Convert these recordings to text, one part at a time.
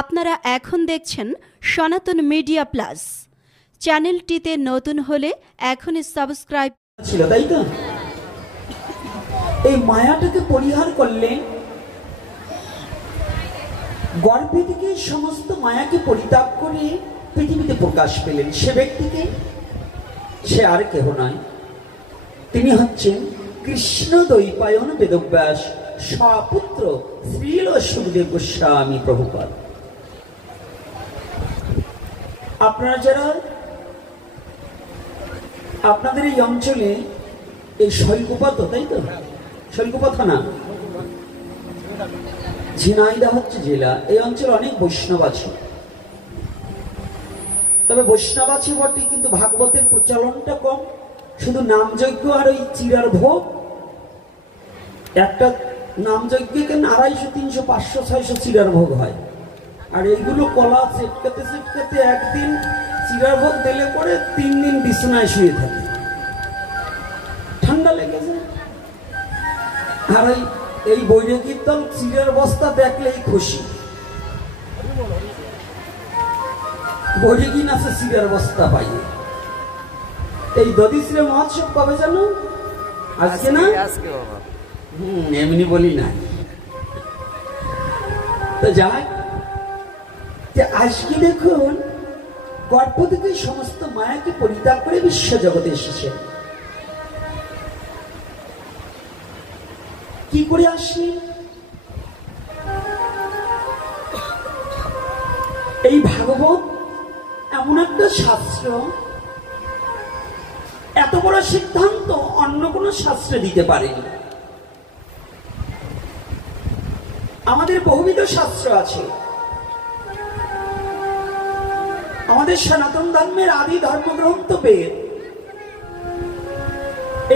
আপনারা এখন দেখছেন সনাতন মিডিয়া প্লাস। চ্যানেলটিতে নতুন হলে এখনই সাবস্ক্রাইব ছিল, তাই তো? এই মায়াটাকে পরিহার করলে গর্ভে থেকে সমস্ত মায়াকে পরিত্যাগ করে পৃথিবীতে প্রকাশ পেলেন। সে ব্যক্তিকে, সে আর কেহ নয়, তিনি হচ্ছেন কৃষ্ণ দ্বৈপায়ন বেদব্যাস স্বপুত্র শ্রীল সুখদেব গোস্বামী প্রভুপাদ। আপনারা যারা আপনাদের এই অঞ্চলে এই শৈলকুপা, তো তাই তো? শৈলকুপা থানা, ঝিনাইদহ হচ্ছে জেলা। এই অঞ্চলে অনেক বৈষ্ণব আছে, তবে বৈষ্ণব আছে বটে, কিন্তু ভাগবতের প্রচলনটা কম। শুধু নামযজ্ঞ আর ওই চিরার ভোগ, একটা নামযজ্ঞকে 250, 300, 500, 600 চিরার ভোগ হয়। আর এইগুলো কলা চেটকাতে চেটকাতে একদিন চিরার ভোগ দিলে পরে 3 দিন বিছানায় শুয়ে থাকে, ঠান্ডা লেগেছে। আর এই বৈরাগীর দল চিরার বস্তা দেখলেই খুশি। বৈরাগী নাচে চিরার বস্তা পাই। এই দধিশ্রী মহোৎসব কবে জানো? আজকে না? এমনি বলি না তো যাই। আজকে দেখুন, গর্ভ থেকে সমস্ত মায়াকে পরিত্যাগ করে বিশ্ব জগতে এসেছে। কি করে আসি? এই ভাগবত এমন একটা শাস্ত্র, এত বড় সিদ্ধান্ত অন্য কোন শাস্ত্রে দিতে পারেনি। আমাদের বহুবিধ শাস্ত্র আছে। আমাদের সনাতন ধর্মের আদি ধর্মগ্রন্থ বেদ।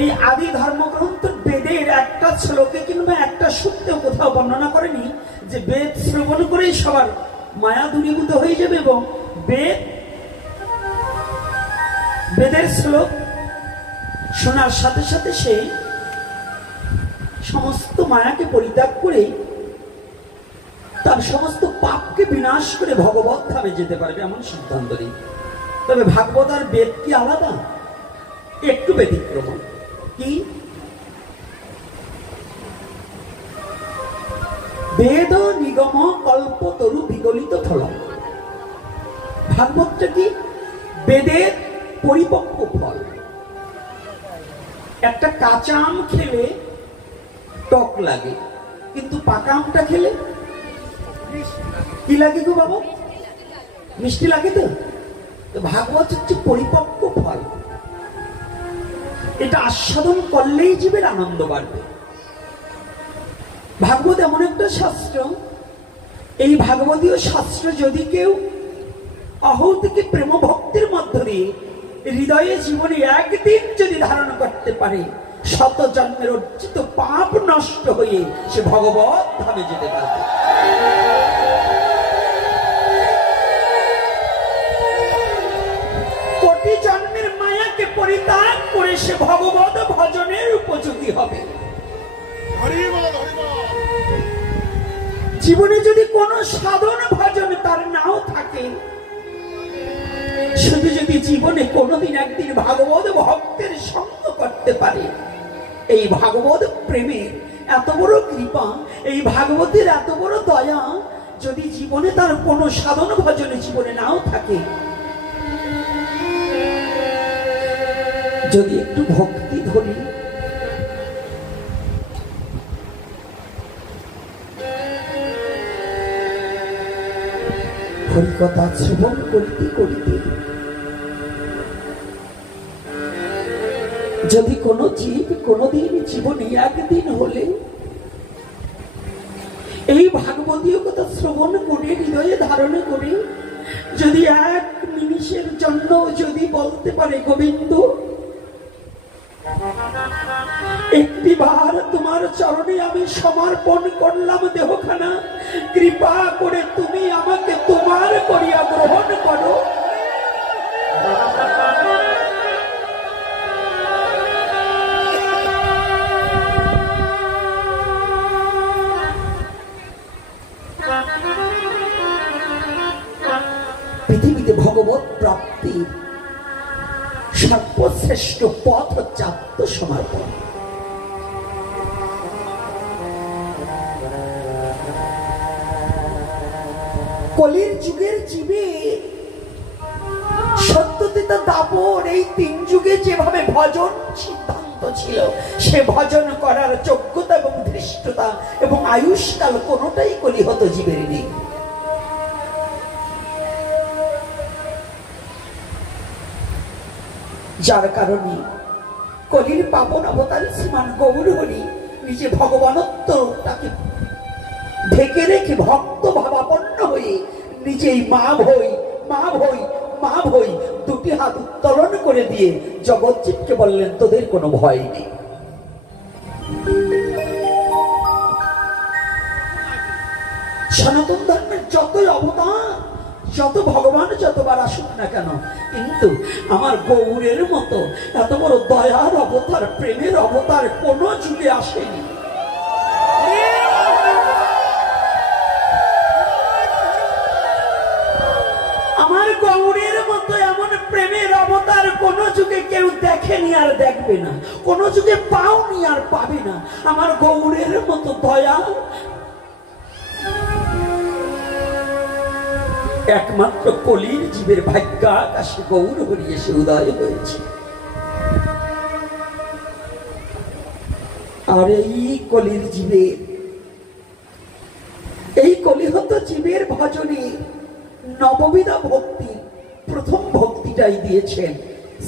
এই আদি ধর্মগ্রন্থ বেদের একটা শ্লোকে কিংবা একটা সূত্রে কোথাও বর্ণনা করেনি যে বেদ শ্রবণ করেই সবার মায়া দূরীভূত হয়ে যাবে এবং বেদের শ্লোক শোনার সাথে সাথে সেই সমস্ত মায়াকে পরিত্যাগ করে তার সমস্ত পাপকে বিনাশ করে ভগবত ধামে যেতে পারবে, এমন সিদ্ধান্ত নেই। তবে ভাগবত আর বেদ কি আলাদা? একটু ব্যতিক্রম। কি? বেদ নিগম কল্প তরু বিগলিত ফল। ভাগবতটা কি? বেদের পরিপক্ক ফল। একটা কাঁচা আম খেলে টক লাগে, কিন্তু পাকা আমটা খেলে কি লাগে গো বাবা? মিষ্টি লাগে। তো ভাগবত হচ্ছে পরিপক্ক ফল। এটা আস্বাদন করলেই জীবের আনন্দ বাড়বে। ভাগবত এমন একটা শাস্ত্র, এই ভাগবতীয় শাস্ত্র যদি কেউ অহৌতিকে প্রেম ভক্তির মধ্য দিয়ে হৃদয়ে জীবনে একদিন যদি ধারণ করতে পারে, 100 জন্মের অর্জিত পাপ নষ্ট হয়ে সে ভগবত ধামে যেতে পারবে। কোটি জন্মের মায়াকে পরিত্যাগ করে সে ভগবত ভজনের উপযোগী হবে। জীবনে যদি কোনো সাধন ভজন তার নাও থাকে, শুধু যদি জীবনে কোনোদিন একদিন ভাগবত ভক্তের সঙ্গ করতে পারে, এই ভাগবত প্রেমের এত বড় কৃপা, এই ভাগবতের এত বড় দয়া যদি জীবনে তার কোনো সাধন ভজনে জীবনে নাও থাকে, যদি একটু ভক্তি ধরি, হরিকথা শ্রবণ করিতে করিতে যদি কোনো জীব কোনোদিন জীবনে একদিন হলে এই ভাগবতীয় কথা শ্রবণ করে হৃদয়ে ধারণ করে যদি 1 নিমিষের জন্য যদি বলতে পারে, গোবিন্দ একটিবার তোমার চরণে আমি সমর্পণ করলাম দেহখানা, কৃপা করে তুমি আমাকে তোমার করিয়া গ্রহণ করো। পৃথিবীতে ভগবত প্রাপ্তির সর্বশ্রেষ্ঠ পথ হচ্ছে আত্মসমর্পণ। কলির যুগের জীবে সত্যতা দাপর এই 3 যুগে যেভাবে ভজন সিদ্ধান্ত ছিল, সে ভজন করার যোগ্যতা এবং ধৃষ্টতা এবং আয়ুষ্কাল কোনোটাই কলিহত জীবের নেই। যার কারণে কলির পাবন অবতারী শ্রীমান গৌর হরি নিজে ভগবানত্ব তাকে ঢেকে রেখে ভক্ত ভাবাপন্ন হয়ে নিজেই মা ভই মা ভই মা ভই দুটি হাত উত্তোলন করে দিয়ে জগৎজীবকে বললেন, তোদের কোনো ভয় নেই। সনাতন ধর্মের যতই অবদান, যত ভগবান যতবার আসুক না কেন, কিন্তু আমার গৌরের মতো এত বড় দয়ার অবতার, প্রেমের অবতার কোন যুগে আসেনি। আমার গৌরের মতো এমন প্রেমের অবতার কোন যুগে কেউ দেখেনি আর দেখবে না, কোন যুগে পাওনি আর পাবে না। আমার গৌরের মতো দয়া একমাত্র কলির জীবের ভাগ্য আকাশে গৌর হরি এসে উদয় হয়েছে। আর এই কলির জীবের, এই কলিহত জীবের ভজনে নববিধা ভক্তি, প্রথম ভক্তিটাই দিয়েছেন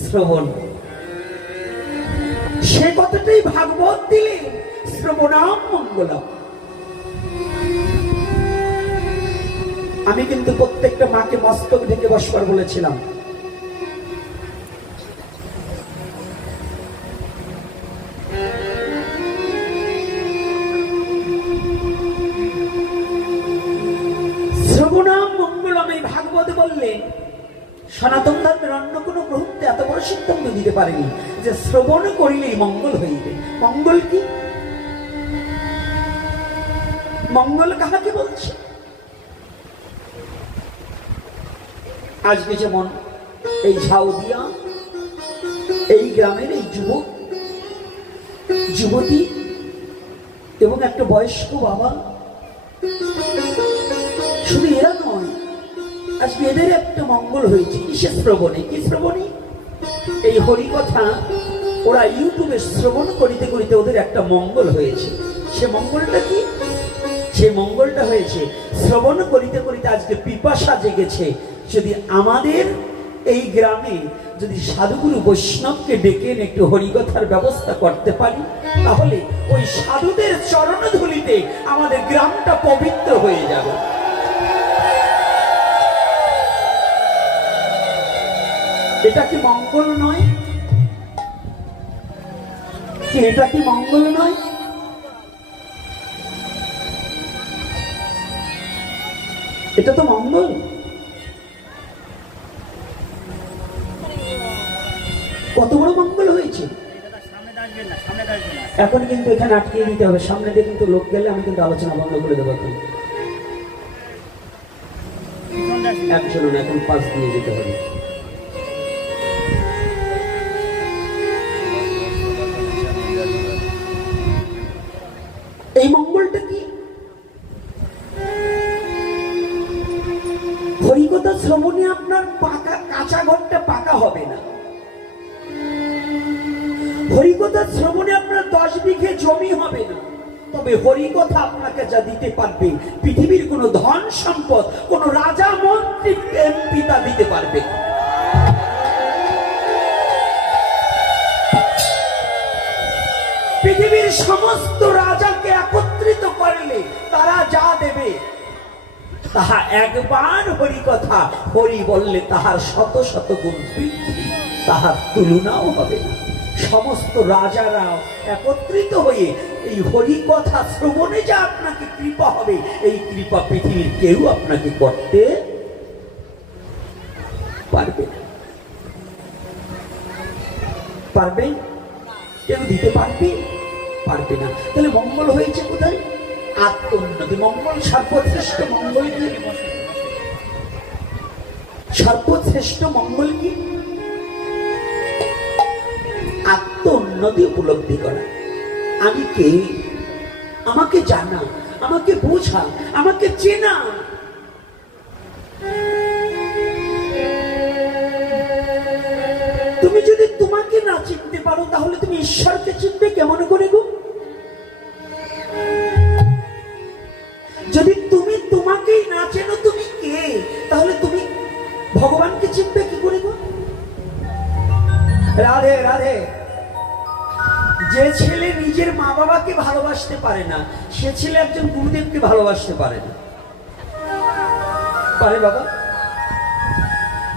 শ্রবণ। সে কথাটাই ভাগবত দিলেন, শ্রবণাম মঙ্গলম। আমি কিন্তু প্রত্যেকটা মাকে মস্তক ঢেকে বসবার বলেছিলাম। শ্রবণাম মঙ্গলম এই ভাগবত বললেন। সনাতন ধর্মের অন্য কোন গ্রন্থে এত বড় সিদ্ধান্ত দিতে পারেনি যে শ্রবণ করিলেই মঙ্গল হইবে। মঙ্গল কি? মঙ্গল কাহাকে বলছে? আজকে যেমন এই ঝাউদিয়া, এই গ্রামের এই যুবক যুবতী এবং একটা বয়স্ক বাবা, শুধু এরা নয়, আজকে এদের একটা মঙ্গল হয়েছে। কিসের শ্রবণে? কি শ্রবণে? এই হরিকথা ওরা ইউটিউবে শ্রবণ করিতে করিতে ওদের একটা মঙ্গল হয়েছে। সে মঙ্গলটা কি? সে মঙ্গলটা হয়েছে শ্রবণ করিতে করিতে আজকে পিপাসা জেগেছে। যদি আমাদের এই গ্রামে যদি সাধুগুরু বৈষ্ণবকে ডেকে একটু হরিকথার ব্যবস্থা করতে পারি, তাহলে ওই সাধুদের চরণ ধুলিতে আমাদের গ্রামটা পবিত্র হয়ে যাবে। এটা কি মঙ্গল নয়? কি এটা কি মঙ্গল নয়? এটা তো মঙ্গল। কত বড় মঙ্গল হয়েছে। এখন কিন্তু এখানে আটকে দিতে হবে, সামনে দিয়ে কিন্তু লোক গেলে আমি কিন্তু আলোচনা বন্ধ করে দেবো। একজন এখন পাশ দিয়ে যেতে হবে। এই মঙ্গলটা কি? হরিকথা শ্রবণে আপনার পাকা কাঁচা ঘরটা পাকা হবে না। হরিকথা শ্রবণে আপনার 10 বিঘে জমি হবে না। তবে হরিকথা আপনাকে যা দিতে পারবে, পৃথিবীর কোন ধন সম্পদ, কোন রাজা মন্ত্রী এমপি তা দিতে পারবে। পৃথিবীর সমস্ত রাজাকে একত্রিত করলে তারা যা দেবে, তাহা একবার হরিকথা হরি বললে তাহার শত শত গুণ বৃদ্ধি, তাহার তুলনাও হবে না। সমস্ত রাজারা একত্রিত হয়ে এই হরিকথা শ্রবণে যা আপনাকে কৃপা হবে, এই কৃপা পৃথিবীর কেউ আপনাকে করতে পারবে না। পারবে? কেউ দিতে পারবে? পারবে না। তাহলে মঙ্গল হয়েছে কোথায়? আত্মোন্নতি। মঙ্গল সর্বশ্রেষ্ঠ মঙ্গল কি? সর্বশ্রেষ্ঠ মঙ্গল কি? আত্ম উন্নতি উপলব্ধি করা। আমি কে, আমাকে জানা, আমাকে বোঝা, আমাকে চেনা। তুমি যদি তোমাকে না চিনতে পারো তাহলে তুমি ঈশ্বরকে চিনবে কেমন করে গো? যদি তুমি তোমাকেই না চেনো তুমি কে, তাহলে তুমি ভগবানকে চিনবে কি করে গো? রাধে রাধে। যে ছেলে নিজের মা বাবাকে ভালোবাসতে পারে না, সে ছেলে একজন গুরুদেবকে ভালোবাসতে পারে না। পারে বাবা?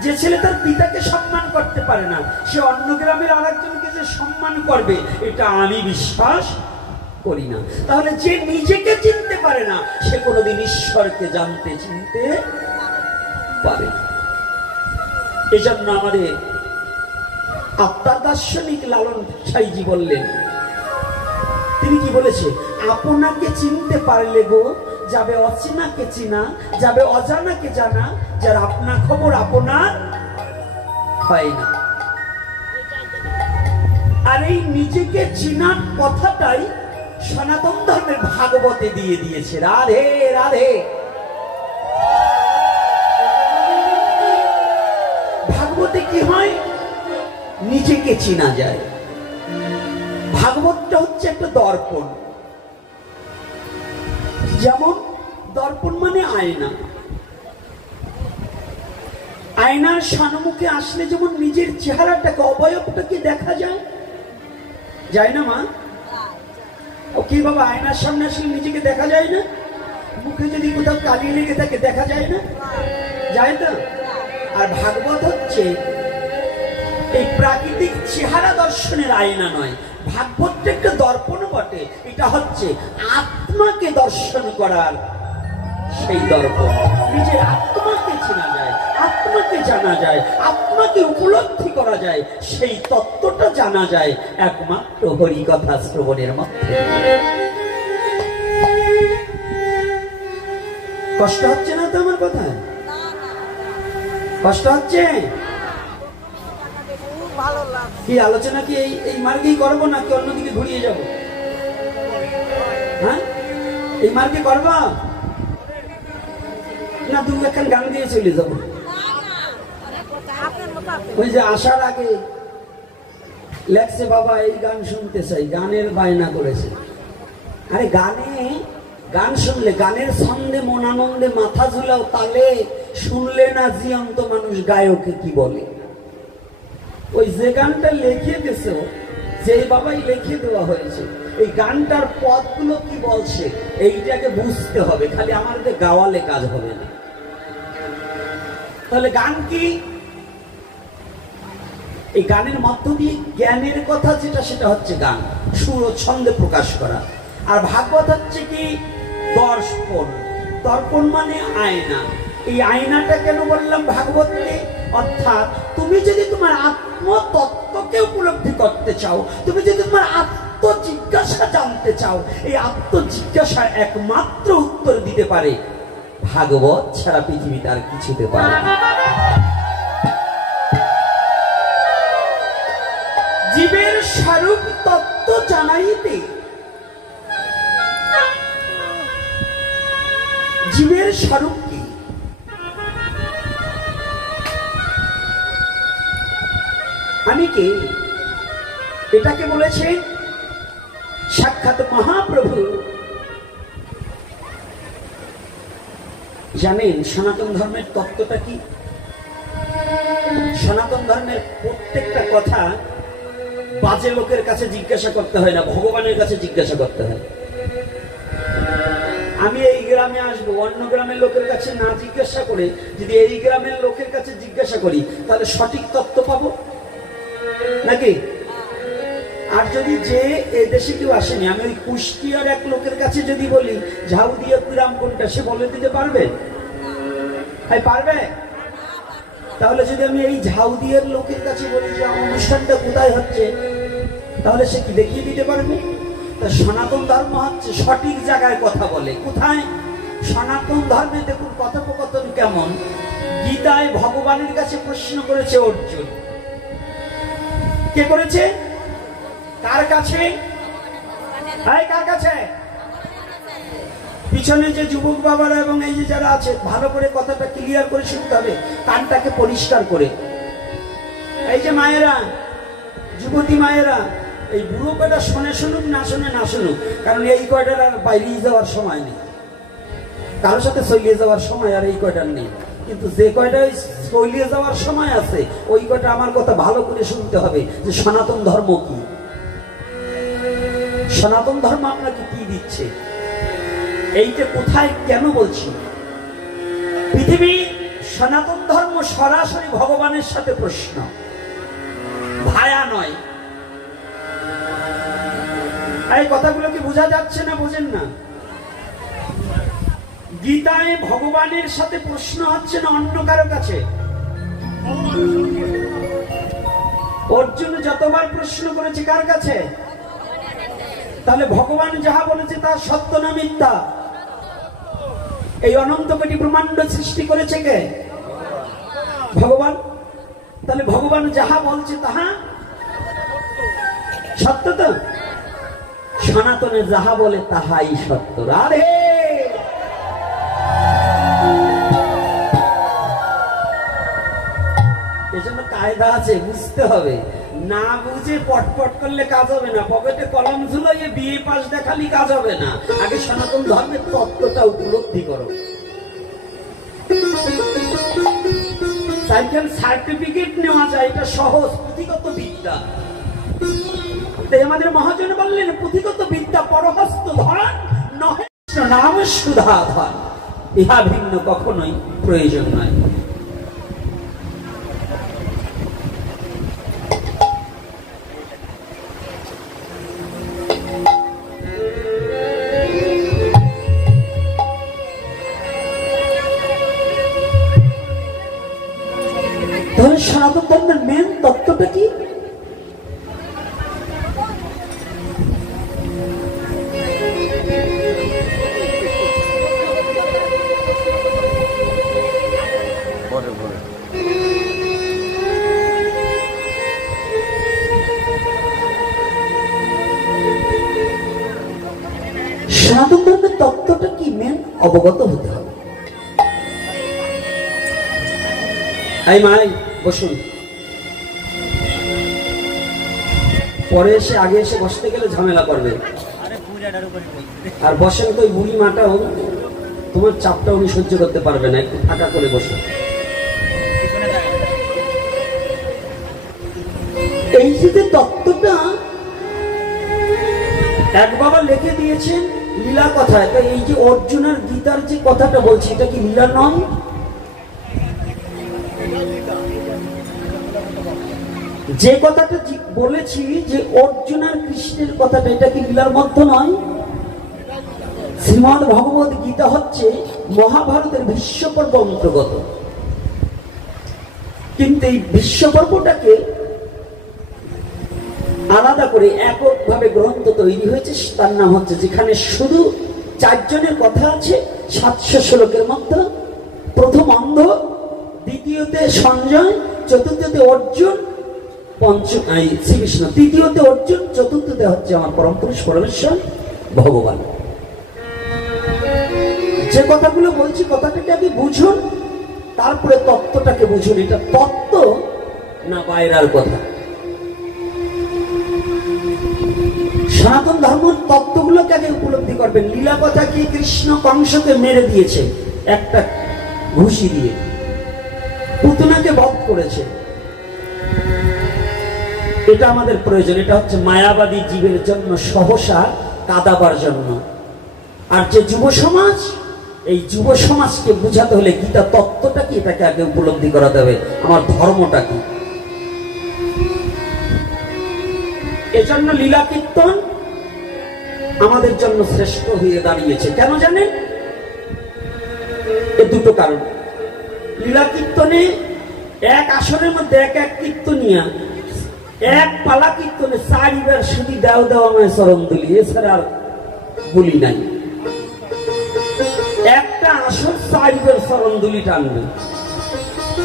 যে ছেলে তার পিতাকে সম্মান করতে পারে না, সে অন্য গ্রামের আরেকজনকে যে সম্মান করবে, এটা আমি বিশ্বাস করি না। তাহলে যে নিজেকে চিনতে পারে না, সে কোনোদিন ঈশ্বরকে জানতে চিনতে পারে না। এজন্য আমাদের আত্মার দার্শনিক লালন সাইজি বললেন, তিনি কি বলেছে? আপনাকে চিনতে পারলে গো যাবে অচেনাকে চিনা, যাবে অজানাকে জানা, যার আপনা খবর আপনার হয় না। আর এই নিজেকে চিনার কথাটাই সনাতন ধর্মের ভাগবতে দিয়ে দিয়েছে। রাধে রাধে। ভাগবতে কি হয়? নিজেকে চিনা যায়। ভাগবতটা হচ্ছে একটা দর্পণ। যেমন দর্পণ মানে আয়না। আয়নার সম্মুখে আসলে যেমন নিজের চেহারাটাকে, অবয়বটাকে দেখা যায়, যায় না মা? ও কি বাবা, আয়নার সামনে আসলে নিজেকে দেখা যায় না? মুখে যদি কোথাও কালি লেগে থাকে দেখা যায় না? যায় না? আর ভাগবত হচ্ছে এই প্রাকৃতিক চেহারা দর্শনের আয়না নয়, ভাগবতটা একটা দর্পণ বটে। এটা হচ্ছে আত্মাকে দর্শন করার সেই দর্পণ। নিজের আত্মাকে চেনা যায়, আত্মাকে জানা যায়, আত্মাকে উপলব্ধি করা যায়। সেই তত্ত্বটা জানা যায় একমাত্র হরিকথা শ্রবণের মধ্যে। কষ্ট হচ্ছে না তো আমার কথায়? কষ্ট হচ্ছে? কি আলোচনা কি এই মার্গেই করবো নাকি অন্যদিকে ঘুরিয়ে যাব? হ্যাঁ, এই মার্গে করবো না দু একখান গান দিয়ে চলে যাবো? ওই যে আসার আগে লেখছে বাবা এই গান শুনতে চাই, গানের বায়না করেছে। আরে গান শুনলে, গানের ছন্দে মন আনন্দে মাথা ঝুলাও, তালে শুনলে না জীবন্ত মানুষ গায়কে কি বলে। ওই যে গানটা লিখে দিয়েছে, যেই বাবাই লিখে দেওয়া হয়েছে, এই গানটার পদগুলো কি বলছে এইটাকে বুঝতে হবে, খালি আমাদের গাওয়ালে কাজ হবে না। তাহলে গান কি? এই গানের মধ্য দিয়ে জ্ঞানের কথা যেটা, সেটা হচ্ছে গান, সুর ও ছন্দে প্রকাশ করা। আর ভাগবত হচ্ছে কি? দর্পণ। দর্পণ মানে আয়না। এই আয়নাটা কেন বললাম ভাগবতে? অর্থাৎ তুমি যদি তোমার আত্মতত্ত্বকে উপলব্ধি করতে চাও, তুমি যদি তোমার আত্মজিজ্ঞাসা জানতে চাও, এই আত্মজিজ্ঞাসার একমাত্র উত্তর দিতে পারে ভাগবত ছাড়া পৃথিবীতে আর কিছুতে পারে না। জীবের স্বরূপ তত্ত্ব জানাইতে, জীবের স্বরূপ কি? আমি কে? এটাকে বলেছে সাক্ষাৎ মহাপ্রভু। জানেন সনাতন ধর্মের তত্ত্বটা কি? সনাতন ধর্মের প্রত্যেকটা কথা বাজে লোকের কাছে জিজ্ঞাসা করতে হয় না, ভগবানের কাছে জিজ্ঞাসা করতে হয়। আমি এই গ্রামে আসবো, অন্য গ্রামের লোকের কাছে না জিজ্ঞাসা করে যদি এই গ্রামের লোকের কাছে জিজ্ঞাসা করি, তাহলে সঠিক তত্ত্ব পাবো নাকি? আর যদি যে এই দেশে কেউ আসেনি, আমি ওই কুষ্টিয়ার এক লোকের কাছে যদি বলি ঝাউদিয়া গ্রাম কোনটা, সে বলে দিতে পারবে? পারবে? তাহলে যদি আমি এই ঝাউদিয়ার লোকের কাছে বলি যে আমার অনুষ্ঠানটা কোথায় হচ্ছে, তাহলে সে কি দেখিয়ে দিতে পারবে? তা সনাতন ধর্ম হচ্ছে সঠিক জায়গায় কথা বলে। কোথায়? সনাতন ধর্মে দেখুন কথোপকথন কেমন, গীতায় ভগবানের কাছে প্রশ্ন করেছে অর্জুন। কে করেছে? কার কাছে? কার কাছে? পিছনে যে যুবক বাবারা এবং এই যে যারা আছে, ভালো করে কথাটা ক্লিয়ার করে শুনতে হবে, কানটাকে পরিষ্কার করে। এই যে মায়েরা, যুবতী মায়েরা, এই বুড়ো কয়টা শোনে শুনুক, না শোনে না শুনুক, কারণ এই কয়টার আর বাইরে যাওয়ার সময় নেই, কারোর সাথে চলিয়ে যাওয়ার সময় আর এই কয়টার নেই। কিন্তু যে কয়টা চলিয়ে যাওয়ার সময় আছে, ওই কয়টা আমার কথা ভালো করে শুনতে হবে যে সনাতন ধর্ম কি, সনাতন ধর্ম আপনাকে কি দিচ্ছে, এইটা কোথায় কেন বলছি। পৃথিবী সনাতন ধর্ম সরাসরি ভগবানের সাথে প্রশ্ন, ভায়া নয়। এই কথাগুলো কি বোঝা যাচ্ছে না? বোঝেন না? গীতায় ভগবানের সাথে প্রশ্ন হচ্ছে না অন্য কারো কাছে। অর্জুন যতবার প্রশ্ন করেছে কার কাছে? তাহলে ভগবান যাহা বলেছে তা সত্য না মিথ্যা? এই অনন্ত কোটি ব্রহ্মাণ্ড সৃষ্টি করেছে কে? ভগবান। তাহলে ভগবান যাহা বলছে তাহা সত্য তো? সনাতনে যাহা বলে তাহাই সত্য। রাধে। এজন্য কায়দা আছে, বুঝতে হবে। না বুঝে পটপট করলে কাজ হবে না, পকেটে কলম ঝুলাইয়ে বিএ পাস দেখালি কাজ হবে না। আগে সনাতন ধর্মের তত্ত্বটা উপলব্ধি করো। সাইকেল সার্টিফিকেট নেওয়া যায়, এটা সহজ, পুঁথিগত বিদ্যা। তাই আমাদের মহাজন বললেন, পুঁথিগত বিদ্যা পরহস্ত ধন নহে নাম সুধা ধন, ইহা ভিন্ন কখনোই প্রয়োজন নয়। তাহলে সনাতন ধর্মের মেন তত্ত্বটা কি? সনাতন ধর্মের তত্ত্বটা কি মেন অবগত হতে হবে। এই মাই বসুন, পরে এসে আগে এসে বসতে গেলে ঝামেলা করবে। আর বসেন তো, ওই বুড়ি মাটাও তোমার চাপটা উনি সহ্য করতে পারবে না, একটু ফাঁকা করে বসো। এই যে তত্ত্বটা এক বাবা লিখে দিয়েছেন লীলা কথায়, তাই এই যে অর্জুন আর গীতার যে কথাটা বলছি, এটা কি লীলা নয়? যে কথাটা বলেছি যে অর্জুন আর কৃষ্ণের কথাটা, এটা কি লীলার মধ্যে নয়? শ্রীমদ্ ভগবত গীতা হচ্ছে মহাভারতের ভীষ্ম পর্ব অন্তর্গত, কিন্তু এই ভীষ্ম পর্বটাকে আলাদা করে এককভাবে গ্রন্থ তৈরি হয়েছে, তার নাম হচ্ছে, যেখানে শুধু 4 জনের কথা আছে 700 শ্লোকের মধ্যে। প্রথম অন্ধ, দ্বিতীয়তে সঞ্জয়, চতুর্থতে অর্জুন, শ্রীকৃষ্ণ, তৃতীয়তে অর্জুন, চতুর্থতে হচ্ছে আমার পরম পুরুষ পরমেশ্বর ভগবান। যে কথাগুলো বলছি, কথাটাকে আগে বুঝুন, তারপরে তত্ত্বটাকে বুঝুন। এটা তত্ত্ব না বাইরের কথা। সনাতন ধর্মের তত্ত্বগুলোকে আগে উপলব্ধি করবেন। লীলা কথা কি? কৃষ্ণ কংসকে মেরে দিয়েছে একটা ঘুষি দিয়ে, পুতনাকে বধ করেছে। এটা আমাদের প্রয়োজন। এটা হচ্ছে মায়াবাদী জীবের জন্য সহসা কাঁদাবার জন্য। আর যে যুব সমাজ, এই যুব সমাজকে বুঝাতে হলে গীতা তত্ত্বটা কি, এটাকে আগে উপলব্ধি করাতে হবে, আমার ধর্মটা কি। এজন্য লীলা কীর্তন আমাদের জন্য শ্রেষ্ঠ হয়ে দাঁড়িয়েছে। কেন জানেন? এর দুটো কারণ। লীলা কীর্তনে এক আসরের মধ্যে এক এক কীর্তনিয়া, এক পালা কীর্তনে 4 বার শুধু দেও দেও আমায় চরণ দুলি, এছাড়া আর বলি নাই। একটা আসর 4 বার চরণ দুলি টানবে।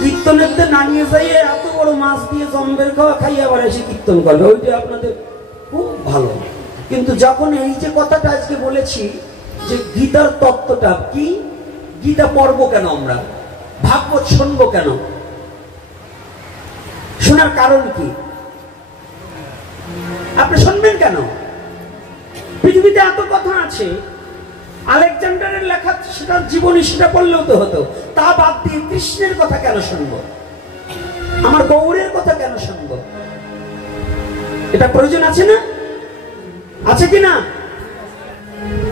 কীর্তনেতে নামিয়ে যাইয়ে এত বড় মাছ দিয়ে জম্বের খাওয়া খাইয়ে আবার এসে কীর্তন করবে, ওইটা আপনাদের খুব ভালো। কিন্তু যখন এই যে কথাটা আজকে বলেছি যে গীতার তত্ত্বটা কি, গীতা পড়বো কেন, আমরা ভাগবত শুনবো কেন, শোনার কারণ কি, আপনি শুনবেন কেন? পৃথিবীতে এত কথা আছে, আলেকজান্ডারের লেখা সেটা জীবনী, সেটা পড়লেও তো হতো। তা বাদ দিয়ে কৃষ্ণের কথা কেন শুনবো, আমার গৌরের কথা কেন শুনবো? এটা প্রয়োজন আছে না, আছে কি না?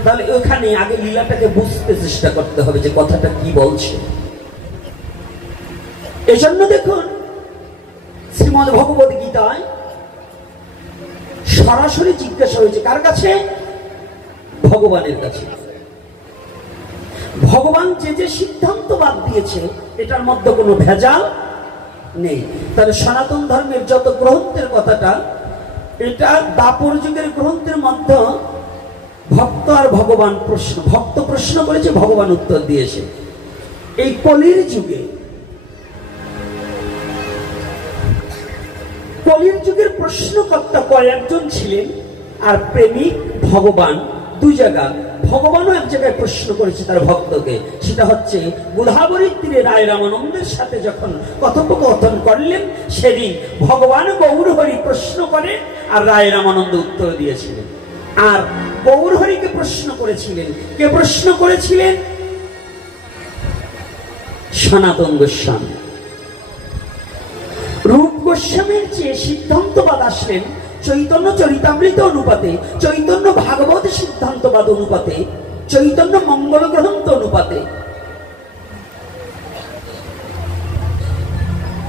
তাহলে ওখানে আগে লীলাটাকে বুঝতে চেষ্টা করতে হবে যে কথাটা কি বলছে। এই জন্য দেখুন শ্রীমদ্ ভগবত গীতায় সরাসরি জিজ্ঞাসা হয়েছে কার কাছে? ভগবানের কাছে। ভগবান যে যে সিদ্ধান্তবাদ দিয়েছে এটার মধ্যে কোনো ভেজাল নেই। তাহলে সনাতন ধর্মের যত গ্রন্থের কথাটা, এটা দাপর যুগের গ্রন্থের মধ্যে ভক্ত আর ভগবান প্রশ্ন, ভক্ত প্রশ্ন করেছে, ভগবান উত্তর দিয়েছে। এই কলির যুগে, কলির যুগের প্রশ্নকর্তা কয়েকজন ছিলেন, আর প্রেমিক ভগবান দুই জায়গা। ভগবানও এক জায়গায় প্রশ্ন করেছে তার ভক্তকে, সেটা হচ্ছে গোদাবরীর তীরে রায় রামানন্দের সাথে যখন কথোপকথন করলেন, সেদিন ভগবান গৌরহরি প্রশ্ন করে আর রায় রামানন্দ উত্তর দিয়েছিলেন। আর গৌরহরিকে প্রশ্ন করেছিলেন, কে প্রশ্ন করেছিলেন? সনাতন গোস্বামী। রূপ গোস্বামীর চেয়ে সিদ্ধান্তবাদ আসলেন চৈতন্য চরিতামৃত অনুপাতে, চৈতন্য ভাগবত সিদ্ধান্তবাদ অনুপাতে, চৈতন্য মঙ্গল গ্রন্থ অনুপাতে।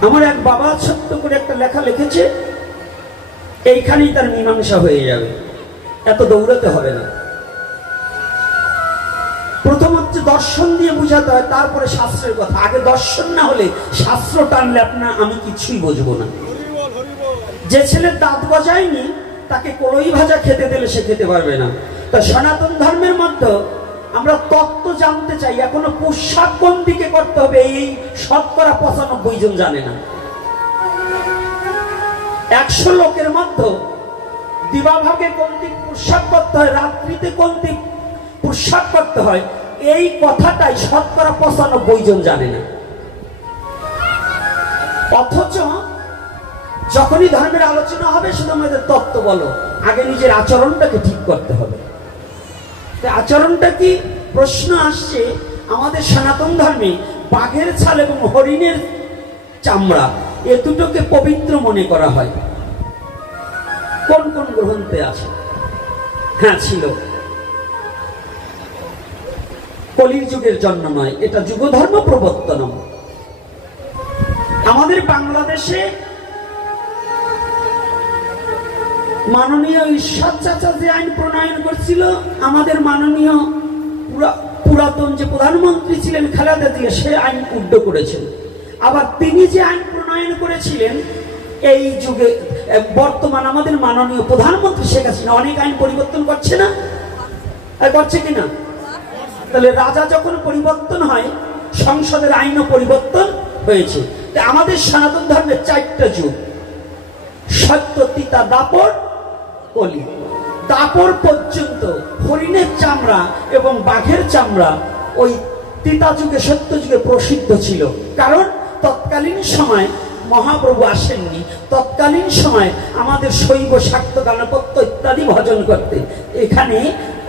আমার এক বাবা ছোট্ট করে একটা লেখা লিখেছে, এইখানেই তার মীমাংসা হয়ে যাবে, এত দৌড়াতে হবে না। প্রথম হচ্ছে দর্শন দিয়ে বুঝাতে হয়, তারপরে শাস্ত্রের কথা। আগে দর্শন না হলে শাস্ত্র টানলে আমি কিছুই বুঝবো না। যে ছেলে দাঁত গজায়নি তাকে কলই ভাজা খেতে দিলে সে খেতে পারবে না। তা সনাতন ধর্মের মধ্যে আমরা তত্ত্ব জানতে চাই, এখনো পোশাক কোন দিকে করতে হবে এই 95% জন জানে না। 100 লোকের মধ্যে দিবাভাগে কোন দিক পোশাক করতে হয়, রাত্রিতে কোন দিক পোশাক করতে হয়, এই কথাটাই 95% জন জানে না। অথচ যখনই ধর্মের আলোচনা হবে শুধু আমাদের তত্ত্ব বলো, আগে নিজের আচরণটাকে ঠিক করতে হবে। আচরণটা কি? প্রশ্ন আসছে আমাদের সনাতন ধর্মে বাঘের ছাল এবং হরিণের চামড়া এ দুটোকে পবিত্র মনে করা হয়। কোন কোন গ্রন্থে আছে? হ্যাঁ ছিল। কলির যুগের জন্য নয়, এটা যুগ ধর্ম প্রবর্তনম। আমাদের বাংলাদেশে মাননীয় ঈশ্বর চাচা যে আইন প্রণয়ন করছিল, আমাদের মাননীয় পুরাতন যে প্রধানমন্ত্রী ছিলেন খালেদা জিয়া, সে আইন উদ্ধ করেছেন। আবার তিনি যে আইন প্রণয়ন করেছিলেন এই যুগে বর্তমান আমাদের মাননীয় প্রধানমন্ত্রী শেখ হাসিনা অনেক আইন পরিবর্তন করছে না, করছে কিনা? তাহলে রাজা যখন পরিবর্তন হয় সংসদের আইনও পরিবর্তন হয়েছে। আমাদের সনাতন ধর্মের 4টা যুগ, সত্য, তিতা, দাপর, কলি। দাপর পর্যন্ত হরিণের চামড়া এবং বাঘের চামড়া ওই তিতা যুগে, সত্য যুগে প্রসিদ্ধ ছিল। কারণ তৎকালীন সময় মহাপ্রভু আসেননি, তৎকালীন সময় আমাদের শৈব শাক্ত গানপত্য ইত্যাদি ভজন করতেন। এখানে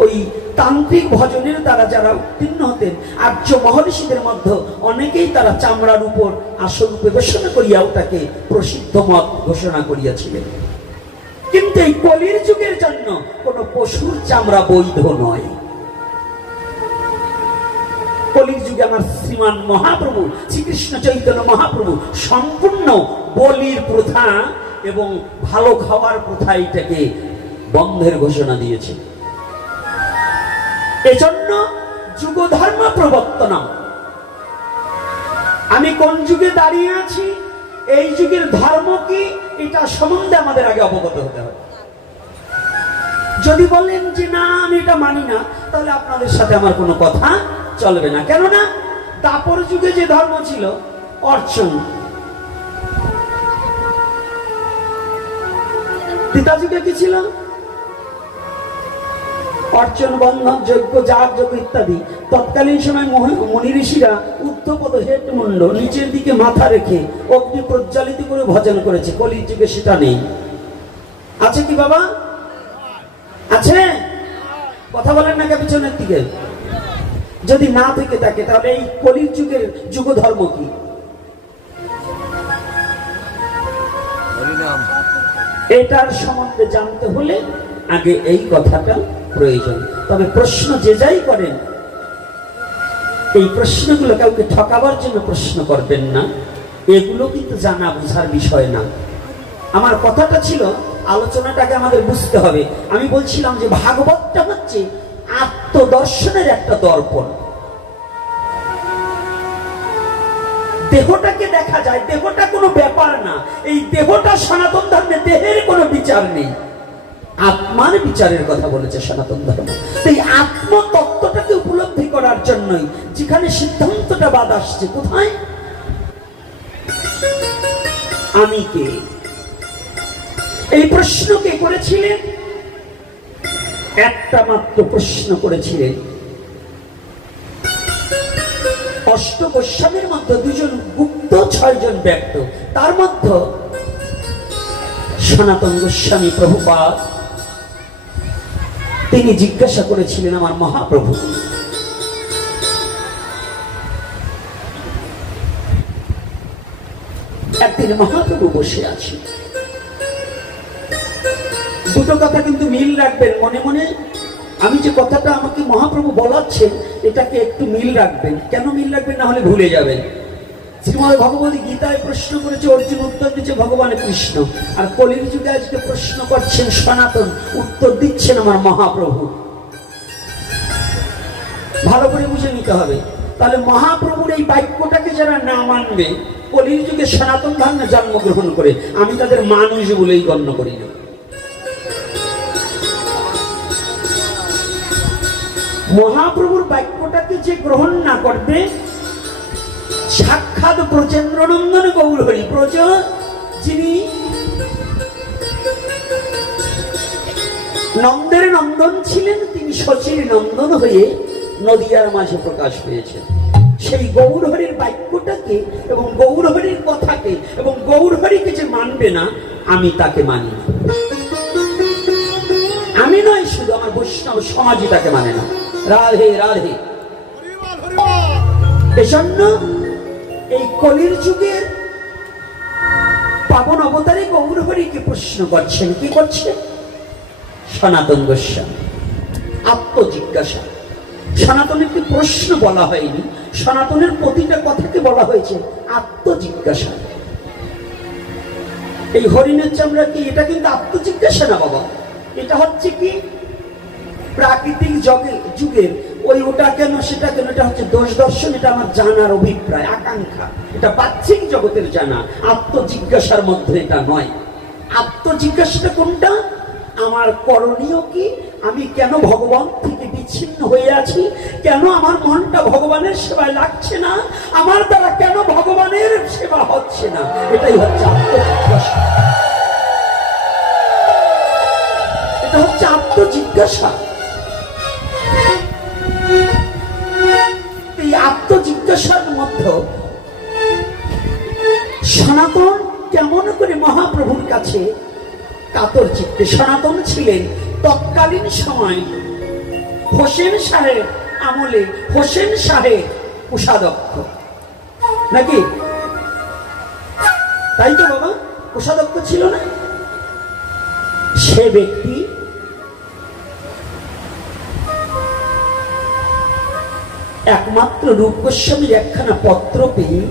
ওই তান্ত্রিক ভজনের দ্বারা যারা উত্তীর্ণ হতেন আর্য মহর্ষিদের মধ্যে অনেকেই তারা চামড়ার উপর আসরূপে ঘোষণা করিয়া ওটাকে প্রসিদ্ধ মত ঘোষণা করিয়াছিলেন। কিন্তু এই কলির যুগের জন্য কোন পশুর চামড়া বৈধ নয়। কলির যুগে আমার শ্রীমান মহাপ্রভু শ্রীকৃষ্ণ চৈতন্য মহাপ্রভু সম্পূর্ণ বলির প্রথা এবং ভালো খাওয়ার প্রথা এটাকে বন্ধের ঘোষণা দিয়েছে। এজন্য যুগ ধর্ম প্রবর্তনম। আমি কোন যুগে দাঁড়িয়ে আছি, এই যুগের ধর্ম কি, এটা সম্বন্ধে আমাদের আগে অবগত হতে হবে। যদি বলেন যে না আমি এটা মানি না, তাহলে আপনাদের সাথে আমার কোনো কথা চলবে না। কেননা দাপর যুগে যে ধর্ম ছিল অর্চন। পিতাজিকে কি ছিল? অর্চন, বন্ধন, যজ্ঞ, যাগ যজ্ঞ ইত্যাদি। তৎকালীন সময় মুনি ঋষিরা ঊর্ধ্বপদ হেট মুন্ড নিচের দিকে মাথা রেখে অগ্নি প্রজ্বালিত করে ভজন করেছে। কলির যুগে সেটা নেই। আছে কি বাবা? আছে? কথা বলেন না কে পিছনের দিকে? যদি না থেকে থাকে তাহলে এই কলির যুগের যুগ ধর্ম কি? এটার সম্বন্ধে জানতে হলে আগে এই কথাটা প্রয়োজন। তবে প্রশ্ন যে যাই করেন, এই প্রশ্নগুলো কাউকে ঠকাবার জন্য প্রশ্ন করবেন না। এগুলো কিন্তু জানা বুঝার বিষয় না। আমার কথাটা ছিল, আলোচনাটাকে আমাদের বুঝতে হবে। আমি বলছিলাম যে ভাগবতটা হচ্ছে আত্মদর্শনের একটা দর্পণ। দেহটাকে দেখা যায়, দেহটা কোনো ব্যাপার না। এই দেহটা সনাতন ধর্মে দেহের কোনো বিচার নেই, আত্মার বিচারের কথা বলেছে সনাতন ধর্ম। এই আত্মতত্ত্বটাকে উপলব্ধি করার জন্যই যেখানে সিদ্ধান্তটা বাদ আসছে। কোথায়? আমি কে? এই প্রশ্ন কে করেছিলেন? একটা মাত্র প্রশ্ন করেছিলেন। অষ্ট গোস্বামীর মধ্যে 2 জন গুপ্ত, 6 জন ব্যক্ত। তার মধ্যে সনাতন গোস্বামী প্রভুপাদ, তিনি জিজ্ঞাসা করেছিলেন আমার মহাপ্রভু, একদিন মহাপ্রভু বসে আছে। দুটো কথা কিন্তু মিল রাখবেন মনে মনে। আমি যে কথাটা আমাকে মহাপ্রভু বলাচ্ছেন, এটাকে একটু মিল রাখবেন। কেন মিল রাখবেন? না হলে ভুলে যাবেন। শ্রীমদ ভগবতী গীতায় প্রশ্ন করেছে অর্জুন, উত্তর দিচ্ছে ভগবান কৃষ্ণ। আর কলির যুগে আজকে প্রশ্ন করছেন সনাতন, উত্তর দিচ্ছেন আমার মহাপ্রভু। ভালো করে বুঝে নিতে হবে। তাহলে মহাপ্রভুর এই বাক্যটাকে যারা না মানবে, কলির যুগে সনাতন ধর্মে জন্মগ্রহণ করে, আমি তাদের মানুষ বলেই গণ্য করি না। মহাপ্রভুর বাক্যটাকে যে গ্রহণ না করবে, সাক্ষাৎ ব্রজেন্দ্রনন্দন গৌর হরি, ব্রজ যিনি নন্দের নন্দন ছিলেন, তিনি শচীর নন্দন হয়ে নদিয়ার মাঝে প্রকাশ পেয়েছেন। সেই গৌর হরির বাক্যটাকে এবং গৌর হরির কথাকে এবং গৌর হরিকে যে মানবে না, আমি তাকে মানি না। আমি নয়, শুধু আমার বৈষ্ণব সমাজই তাকে মানে না। রাধে রাধে। এজন্য এই কলির যুগের পাবন অবতারে গৌর হরিকে প্রশ্ন করছেন। কি করছে? সনাতন গোস্বামী আত্মজিজ্ঞাসা। সনাতনের কি প্রশ্ন বলা হয়নি, সনাতনের প্রতিটা কথাকে বলা হয়েছে আত্মজিজ্ঞাসা। এই হরিণের চামড়া কি? এটা কিন্তু আত্মজিজ্ঞাসা না বাবা। এটা হচ্ছে কি প্রাকৃতিক যুগের ওই ওটা কেন সেটা কেন, এটা হচ্ছে দোষ দর্শন। এটা আমার জানার অভিপ্রায়, আকাঙ্ক্ষা। এটা বাহ্যিক জগতের জানা, আত্মজিজ্ঞাসার মধ্যে এটা নয়। আত্মজিজ্ঞাসাটা কোনটা? আমার করণীয় কি? আমি কেন ভগবান থেকে বিচ্ছিন্ন হয়ে আছি? কেন আমার মনটা ভগবানের সেবায় লাগছে না? আমার দ্বারা কেন ভগবানের সেবা হচ্ছে না? এটাই হচ্ছে আত্মজিজ্ঞাসা। এটা হচ্ছে আত্মজিজ্ঞাসা। এই আত্মজিজ্ঞাসার মধ্যে সনাতন কেমন করে মহাপ্রভুর কাছে কাতর চিত্তে। সনাতন ছিলেন তৎকালীন সময় হোসেন শাহের আমলে হোসেন শাহের কোষাধ্যক্ষ, নাকি? তাই তো বাবা, কোষাধ্যক্ষ ছিল না? সে ব্যক্তি একমাত্র রূপ গোস্বামীর একখানা পত্র পেয়ে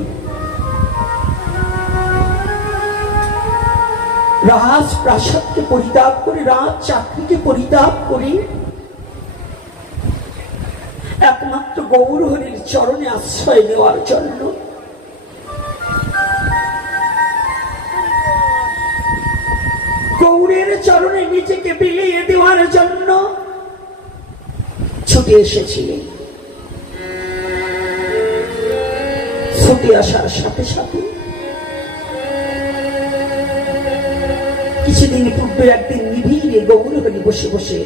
রাজ প্রাসাদকে পরিত্যাগ করে, রাজ চাকরিকে পরিত্যাগ করে একমাত্র গৌর হরির চরণে আশ্রয় নেওয়ার জন্য গৌরের চরণে নিজেকে বিলিয়ে দেওয়ার জন্য ছুটে এসেছিলেন। ছুটে আসার সাথে সাথে কিছুদিন পূর্বে একদিন নিবিড়ে গৌরহরি বসে বসে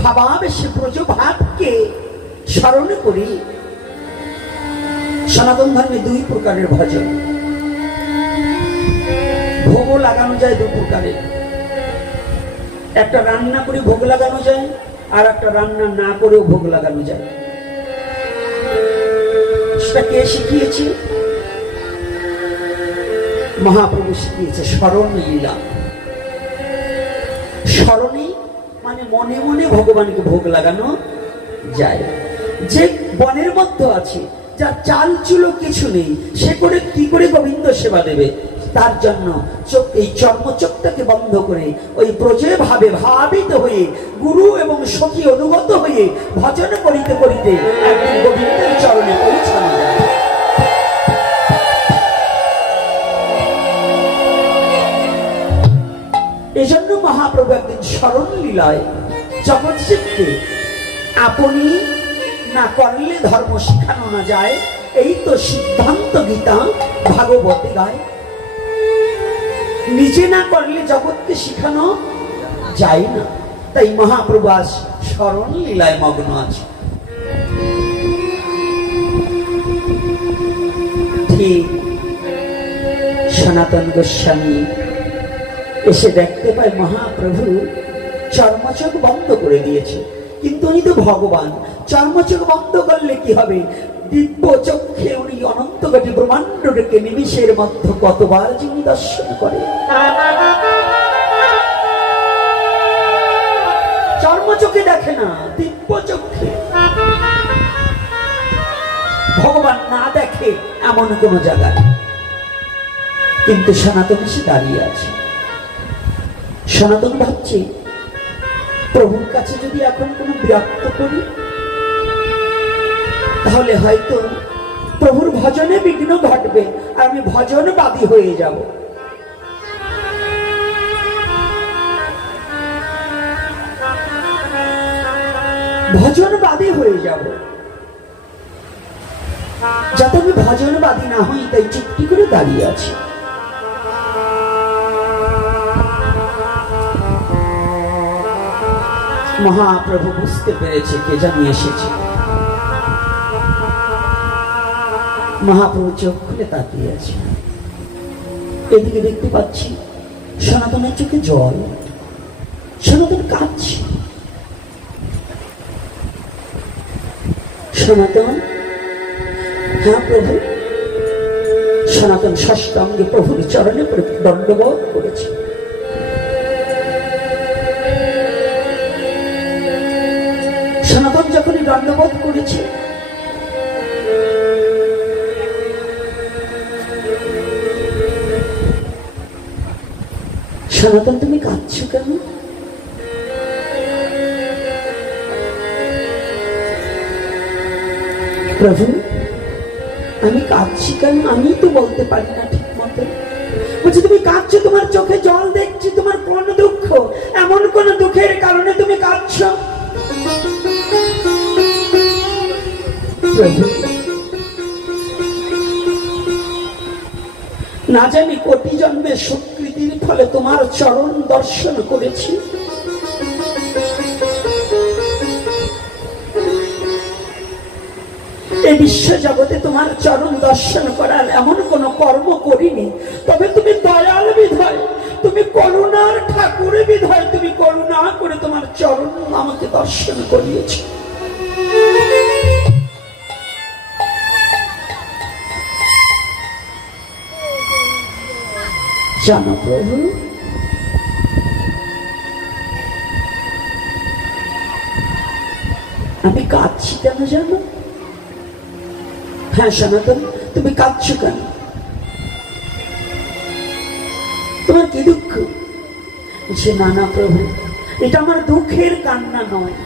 ভাবাবেশে ব্রজভাবকে স্মরণ করি। সনাতন ধর্মে দুই প্রকারের ভজন, ভোগ লাগানো যায় দু প্রকারের, একটা রান্না করে ভোগ লাগানো যায় আর একটা রান্না না করেও ভোগ লাগানো যায়। সেটা কে শিখিয়েছে? মহাপ্রভু শিখিয়েছে স্মরণ লীলা। স্মরণে মানে মনে মনে ভগবানকে ভোগ লাগানো যায়। যে বনের মধ্যে আছে, যার চাল চুলো কিছু নেই, সে করে কি করে গোবিন্দ সেবা দেবে? তার জন্য এই চর্মচোখটাকে বন্ধ করে ওই ব্রজে ভাবে ভাবিত হয়ে গুরু এবং সখী অনুগত হয়ে ভজন করিতে করিতে একদিন গোবিন্দের চরণে পৌঁছানো যায়। এজন্য মহাপ্রভু একদিন স্মরণ লীলায় জগৎশিবকে আপনি না করলে ধর্ম শিখানো না যায়, এই তো সিদ্ধান্ত গীতা ভাগবতে গায়। নিজে না করলে জগৎকে শিখানো যায় না। তাই মহাপ্রভু আজ স্মরণ লীলায় মগ্ন আছে। ঠিক সনাতন গোস্বামী এসে দেখতে পায় মহাপ্রভু চর্মচোখ বন্ধ করে দিয়েছে, কিন্তু উনি তো ভগবান, চর্মচোখ বন্ধ করলে কি হবে? দিব্য চক্ষে উনি অনন্ত কোটি ব্রহ্মাণ্ডকে নিমিষের মধ্যে কতবার যিনি দর্শন করে। চর্মচোখে দেখে না, দিব্য চক্ষে। ভগবান না দেখে এমন কোন জায়গায়, কিন্তু সনাতন এসে দাঁড়িয়ে আছে। সনাতন ভাবছে প্রভুর কাছে যদি এখন কোনো বিরক্ত করি তাহলে হয়তো প্রভুর ভজনে বিঘ্ন ঘটবে আর আমি ভজনবাদী হয়ে যাব। ভজনবাদী হয়ে যাব, যাতে আমি ভজনবাদী না হই তাই চুপটি করে দাঁড়িয়ে আছি। মহাপ্রভু বুঝতে পেরেছে কে জানি এসেছে। মহাপ্রভু চোখ খুলে তাকিয়ে আছে। এদিকে দেখতে পাচ্ছি সনাতনের চোখে জল, সনাতন কাঁদছে। সনাতন, হ্যাঁ প্রভু। সনাতন ষষ্টাঙ্গে প্রভুর চরণে দণ্ডবোধ করেছে। সনাতন যখনই দণ্ডবোধ করেছে, সনাতন তুমি কাঁদছো কেন? প্রভু আমি কাঁদছি কেন আমি তো বলতে পারি না ঠিক মতো। বলছি তুমি কাঁদছো, তোমার চোখে জল দেখছি, তোমার কোন দুঃখ, এমন কোন দুঃখের কারণে তুমি কাঁদছো? প্রভু না জানি কোটি জন্মের স্বীকৃতির ফলে তোমার চরণ দর্শন করেছি। এই বিশ্ব জগতে তোমার চরণ দর্শন করার এমন কোন কর্ম করিনি, তবে তুমি দয়াল বিধায়, তুমি করুণার ঠাকুর বিধায় তুমি করুণা করে তোমার চরণ আমাকে দর্শন করিয়েছ। জানো প্রভু, আমি কাঁদছি কেন জানো? হ্যাঁ সনাতন, তুমি কাঁদছো কেন? তোমার কি দুঃখ? সে নানা প্রভু, এটা আমার দুঃখের কান্না নয়,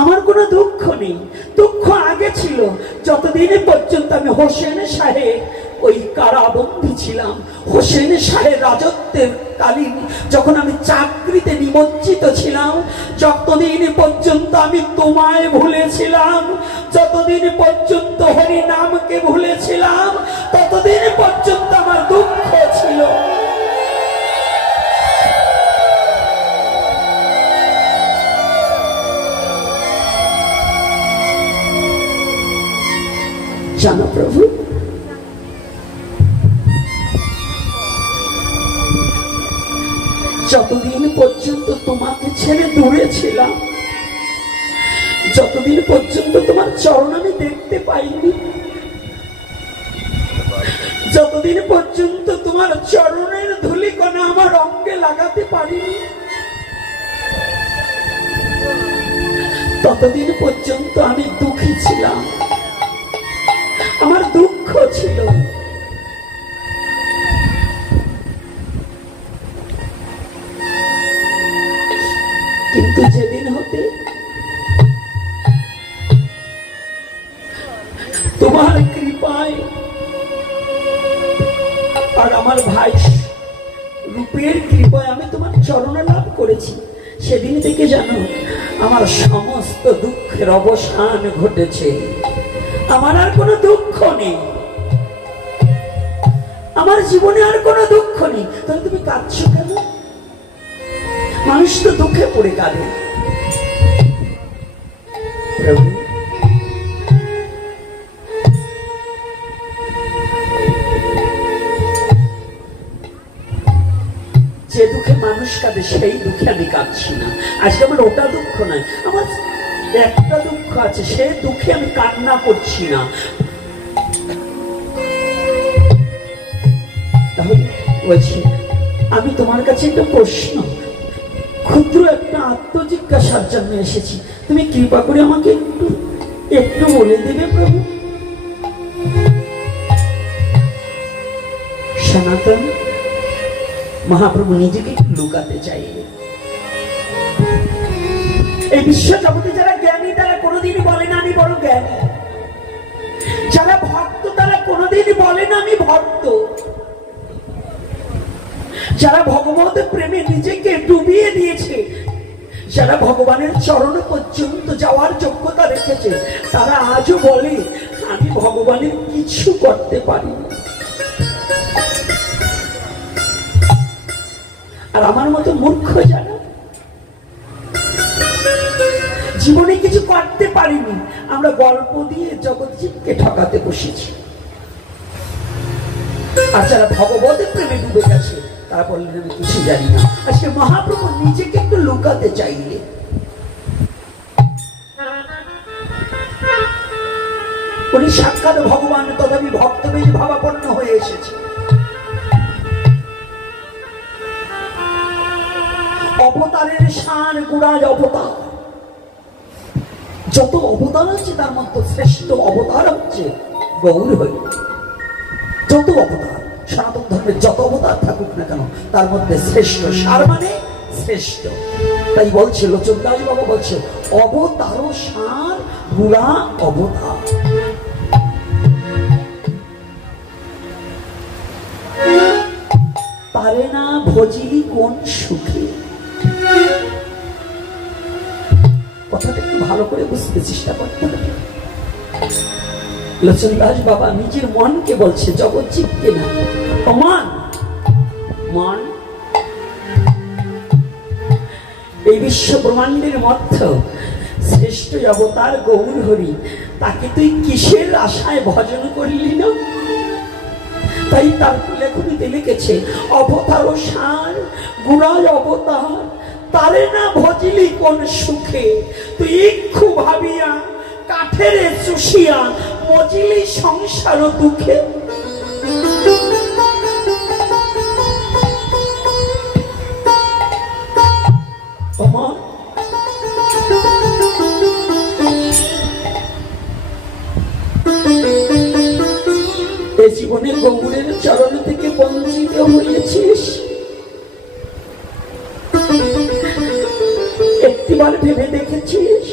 আমার কোনো দুঃখ নেই। দুঃখ আগে ছিল, যতদিন পর্যন্ত আমি হোসেন সাহেব ওই কারাবন্দী ছিলাম হোসেন শাহের রাজত্বের কালীন, যখন আমি চাকরিতে নিমজ্জিত ছিলাম, যতদিন পর্যন্ত আমি তোমায় ভুলেছিলাম, যতদিন পর্যন্ত হরি নামকে ভুলেছিলাম, ততদিন পর্যন্ত আমার দুঃখ ছিল। জানো প্রভু, যতদিন পর্যন্ত তোমাকে ছেড়ে দূরে ছিলাম, যতদিন পর্যন্ত তোমার চরণ আমি দেখতে পাইনি, যতদিন পর্যন্ত তোমার চরণের ধূলিকণা আমার অঙ্গে লাগাতে পারিনি, ততদিন পর্যন্ত আমি দুঃখী ছিলাম, আমার দুঃখ ছিল। কিন্তু যেদিন হতে তোমার কৃপায় আর আমার ভাই রূপের কৃপায় আমি তোমার চরণ লাভ করেছি, সেদিন থেকে জানো আমার সমস্ত দুঃখের অবসান ঘটেছে। আমার আর কোনো দুঃখ নেই, আমার জীবনে আর কোনো দুঃখ নেই। তাহলে তুমি কাঁদছো কেন? মানুষ তো দুঃখে পড়ে কাঁদে। প্রভু, যে দুঃখে মানুষ কাঁদে সেই দুঃখে আমি কাঁদছি না। আজকে আমার ওটা দুঃখ নাই, আমার একটা দুঃখ আছে, সেই দুঃখে আমি কান্না করছি না। তাহলে বলছি, আমি তোমার কাছে একটা প্রশ্ন, ক্ষুদ্র একটা আত্মজিজ্ঞাসার জন্য এসেছি, তুমি কৃপা করে আমাকে একটু একটু বলে দেবে প্রভু। সনাতন মহাপ্রভু নিজেকে লুকাতে চাইলে, এই বিশ্ব জগতে যারা জ্ঞানী তারা কোনোদিনই বলে না আমি বড় জ্ঞানী, যারা ভক্ত তারা কোনোদিনই বলে না আমি ভক্ত, যারা ভগবতের প্রেমে নিজেকে ডুবিয়ে দিয়েছে, যারা ভগবানের চরণ পর্যন্ত যাওয়ার যোগ্যতা রেখেছে, তারা আজও বলে আমি ভগবানের কিছু করতে পারি না। আর আমার মতো মূর্খ যারা জীবনে কিছু করতে পারিনি, আমরা গল্প দিয়ে জগৎজীবকে ঠকাতে বসেছি। আর যারা ভগবতের প্রেমে ডুবে গেছে তারা বললেন আমি কিছু জানি না। আজকে মহাপ্রভু নিজেকে একটু লুকাতে চাইলে, উনি সাক্ষাৎ ভগবান, তথাপি ভক্ত বেশ ভাবাপন্ন হয়ে এসেছে। অবতারের শান গুড়াজ অবতার, যত অবতার আছে তার মধ্যে শ্রেষ্ঠ অবতার হচ্ছে গৌর হরি। যত অবতার, সনাতন ধর্মের যত অবতার থাকুক না কেন, তার মধ্যে শ্রেষ্ঠ, সার মানে শ্রেষ্ঠ। তাই বলছে লোচন দাস বাবা বলছে, অবতার সার গুড়া অবতার। পারে না ভজিলি কোন সুখে। কথাটা একটু ভালো করে বুঝতে চেষ্টা করতে হবে। লোচন দাস বাবা নিজের মনকে বলছে, জগৎজীবকে না। মন, মন এই বিশ্ব ব্রহ্মাণ্ডের মধ্যে শ্রেষ্ঠ অবতার গৌর হরি, তাকে তুই কিসের আশায় ভজন করলি না? তাই তার লেখনীতে লিখেছে, অবতার সার গুড়ায় অবতার, তারে না ভজিলি কোন সুখে, তুই ইক্ষু ভাবিয়া কাঠেরে চুষিয়া মজিলি সংসার দুঃখে। এই জীবনে গৌরের চরণ থেকে বঞ্চিত হয়েছিস, একটিবার ভেবে দেখেছিস?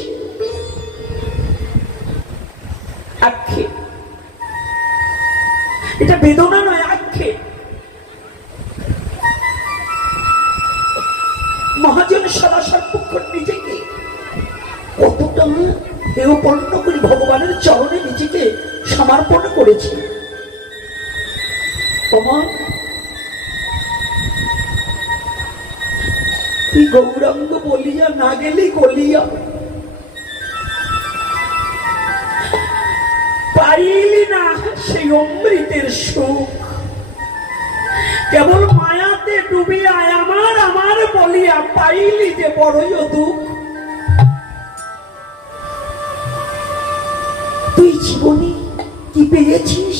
এটা বেদনা নয়, আক্ষেপ। মহাজন সদা সর্বক্ষণ নিজেকে কতটা দেহপন্ন করে ভগবানের চরণে নিজেকে সমর্পণ করেছে। তুই গৌরাঙ্গ বলিয়া না গেলি গলিয়া, পাইলি না সেই অমৃতের সুখ। কেবল মায়াতে ডুবিয়া আমার আমার বলিয়া পাইলি যে বড়ই দুঃখ। তুই জীবনে কি পেয়েছিস?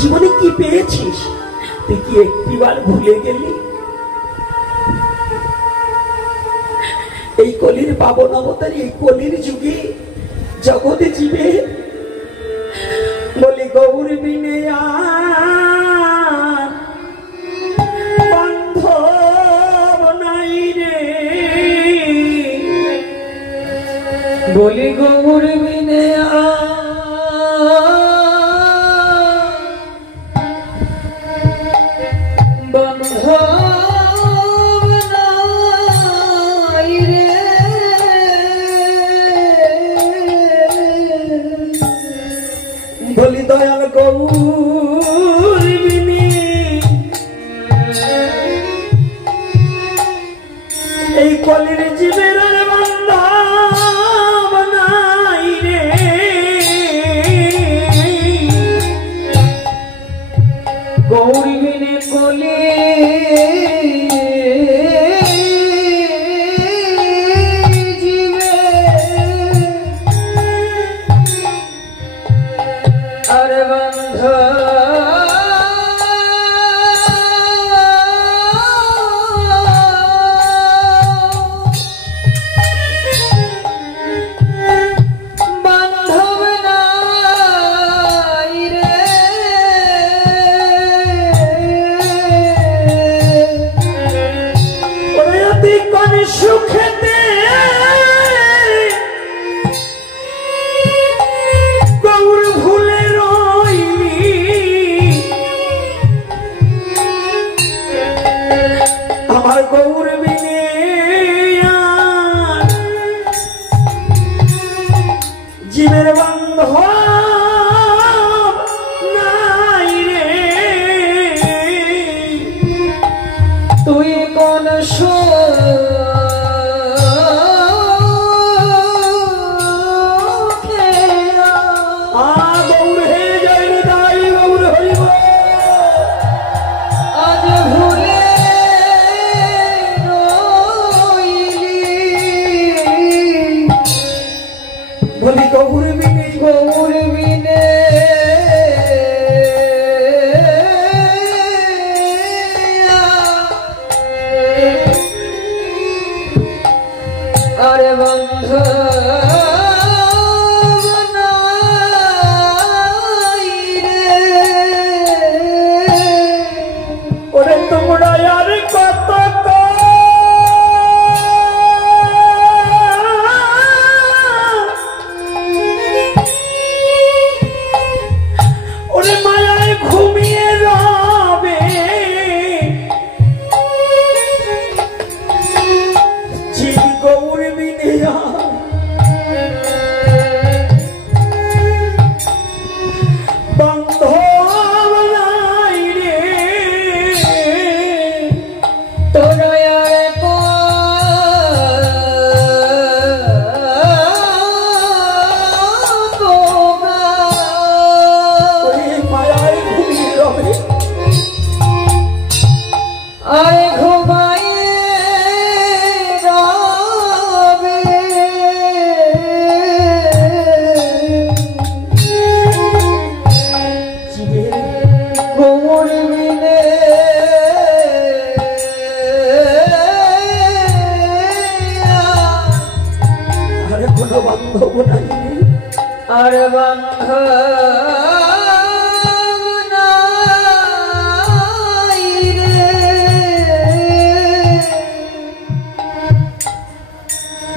জীবনে কি পেয়েছিস? তুই কি একটিবার ভুলে গেলি? এই কলির পাবন অবতার, এই কলির যুগে জগতে জীবে বলি গৌর বিনে বান্ধব নাই রে, বলি গৌর বিনে বলি দয়াল গৌর বিনে এই কলির জীবের বান্ধব নাই রে, গৌর বিনে কলি সুখেতে গৌর ভুলে রইলি, আমার গৌর বিনে জীবের বান্ধব নাই রে, তুই কোন আর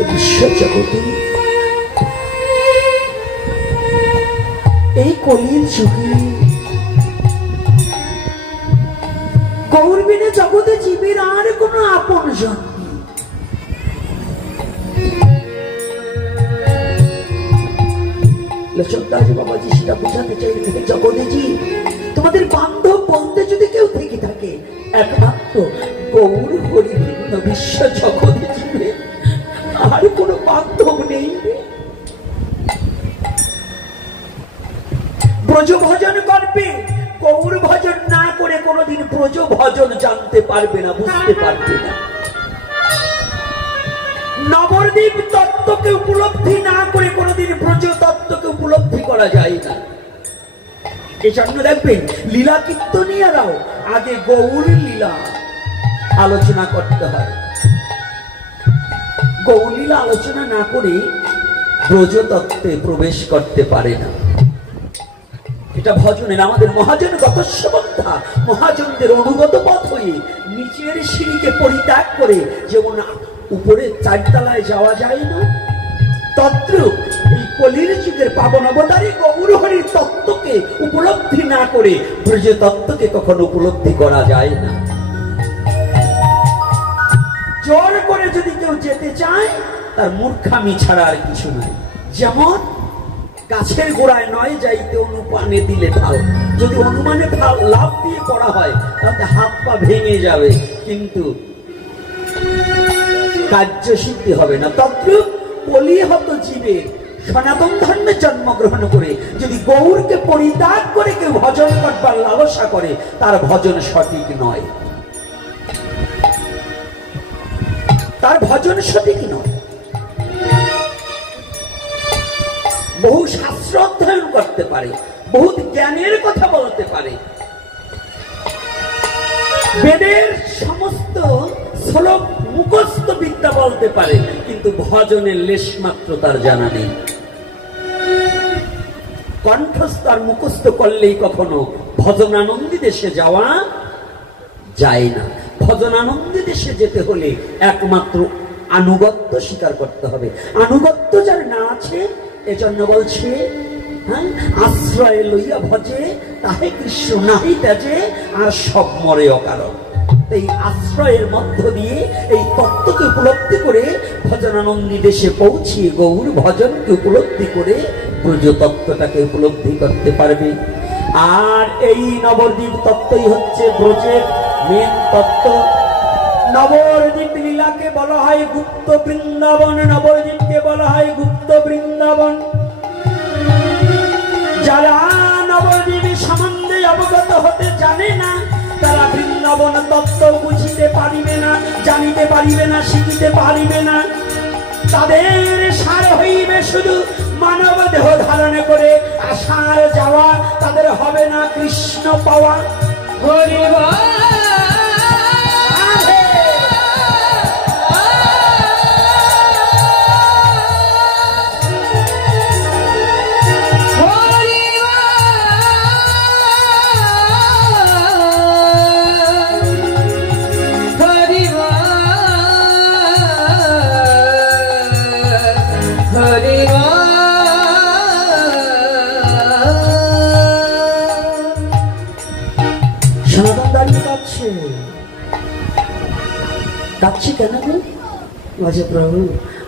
বিশ্ব জগতে কলির যুগে গৌর বিনে জগতে জীবের আর কোনো আপন জন নেই। লোচনদাস বাবাজি সেটা বোঝাতে চাইলেন, জগতে জীব তোমাদের বান্ধব বলতে যদি কেউ থেকে থাকে একমাত্র গৌর হরি ভিন্ন বিশ্ব জগতে জীবে আর কোনো বান্ধব নেই। ব্রজ ভজন করবে, গৌর ভজন না করে কোনোদিন ব্রজ ভজন জানতে পারবে না, বুঝতে পারবে না। নবদ্বীপ তত্ত্বকে উপলব্ধি না করে কোনোদিন ব্রজ তত্ত্বকে উপলব্ধি করা যায় না। এই জন্য দেখবেন লীলা কীর্তনীয়ারাও আগে গৌর লীলা আলোচনা করতে হয়। গৌর লীলা আলোচনা না করে ব্রজ তত্ত্বে প্রবেশ করতে পারে না। এটা ভজনের আমাদের মহাজন গতস্ববন্ধা, মহাজনদের অনুগত পথ হয়ে নিচের সিঁড়িকে পরিত্যাগ করে যেমন উপরে চারতলায় যাওয়া যায় না, তদ্রূপ এই কলির যুগের পাবন অবতারী গৌর হরির তত্ত্বকে উপলব্ধি না করে ব্রজ তত্ত্বকে কখনো উপলব্ধি করা যায় না। জোর করে যদি কেউ যেতে চায় তার মূর্খামি ছাড়া আর কিছু নাই। যেমন গাছের গোড়ায় নয় যাইতে অনুপানে দিলে ঢাল, যদি অনুমানে ঢাল লাভ দিয়ে করা হয় তাতে হাত পা ভেঙে যাবে, কিন্তু কার্য সিদ্ধি হবে না। তদ্রূপ কলিহত জীবে সনাতন ধর্মে জন্মগ্রহণ করে যদি গৌরকে পরিত্যাগ করে কেউ ভজন করবার লালসা করে তার ভজন সঠিক নয়, তার ভজন সঠিক নয়। বহু শাস্ত্র অধ্যয়ন করতে পারে, বহুত জ্ঞানের কথা বলতে পারে, বেদের সমস্ত শ্লোক মুখস্থ বিদ্যা বলতে পারে, কিন্তু ভজনের লেশ মাত্র তার জানা নেই। কণ্ঠস্থ আর মুখস্থ করলেই কখনো ভজনানন্দী দেশে যাওয়া যায় না। ভজনানন্দী দেশে যেতে হলে একমাত্র আনুগত্য স্বীকার করতে হবে। আনুগত্য যার না আছে, এজন্য বলছে আশ্রয় লইয়া ভজে তাহে কৃষ্ণ নাহি তেজে আর সব মরে অকারণ। এই আশ্রয়ের মধ্য দিয়ে এই তত্ত্বকে উপলব্ধি করে ভজনানন্দী দেশে পৌঁছিয়ে গৌর ভজনকে উপলব্ধি করে ব্রজ তত্ত্বটাকে উপলব্ধি করতে পারবে। আর এই নবদ্বীপ তত্ত্বই হচ্ছে ব্রজের মেন তত্ত্ব। নবদ্বীপ লীলাকে বলা হয় গুপ্ত বৃন্দাবন, নবদ্বীপকে বলা হয় গুপ্ত বৃন্দাবন। যারা নবদ্বীপ সম্বন্ধে অবগত হতে জানে না তারা বৃন্দাবন তত্ত্ব বুঝিতে পারিবে না, জানিতে পারিবে না, শিখিতে পারিবে না। তাদের সার হইবে শুধু মানব দেহ ধারণ করে আসার যাওয়া, তাদের হবে না কৃষ্ণ পাওয়া। হরি ডাকছি কেন গো? বলছে প্রভু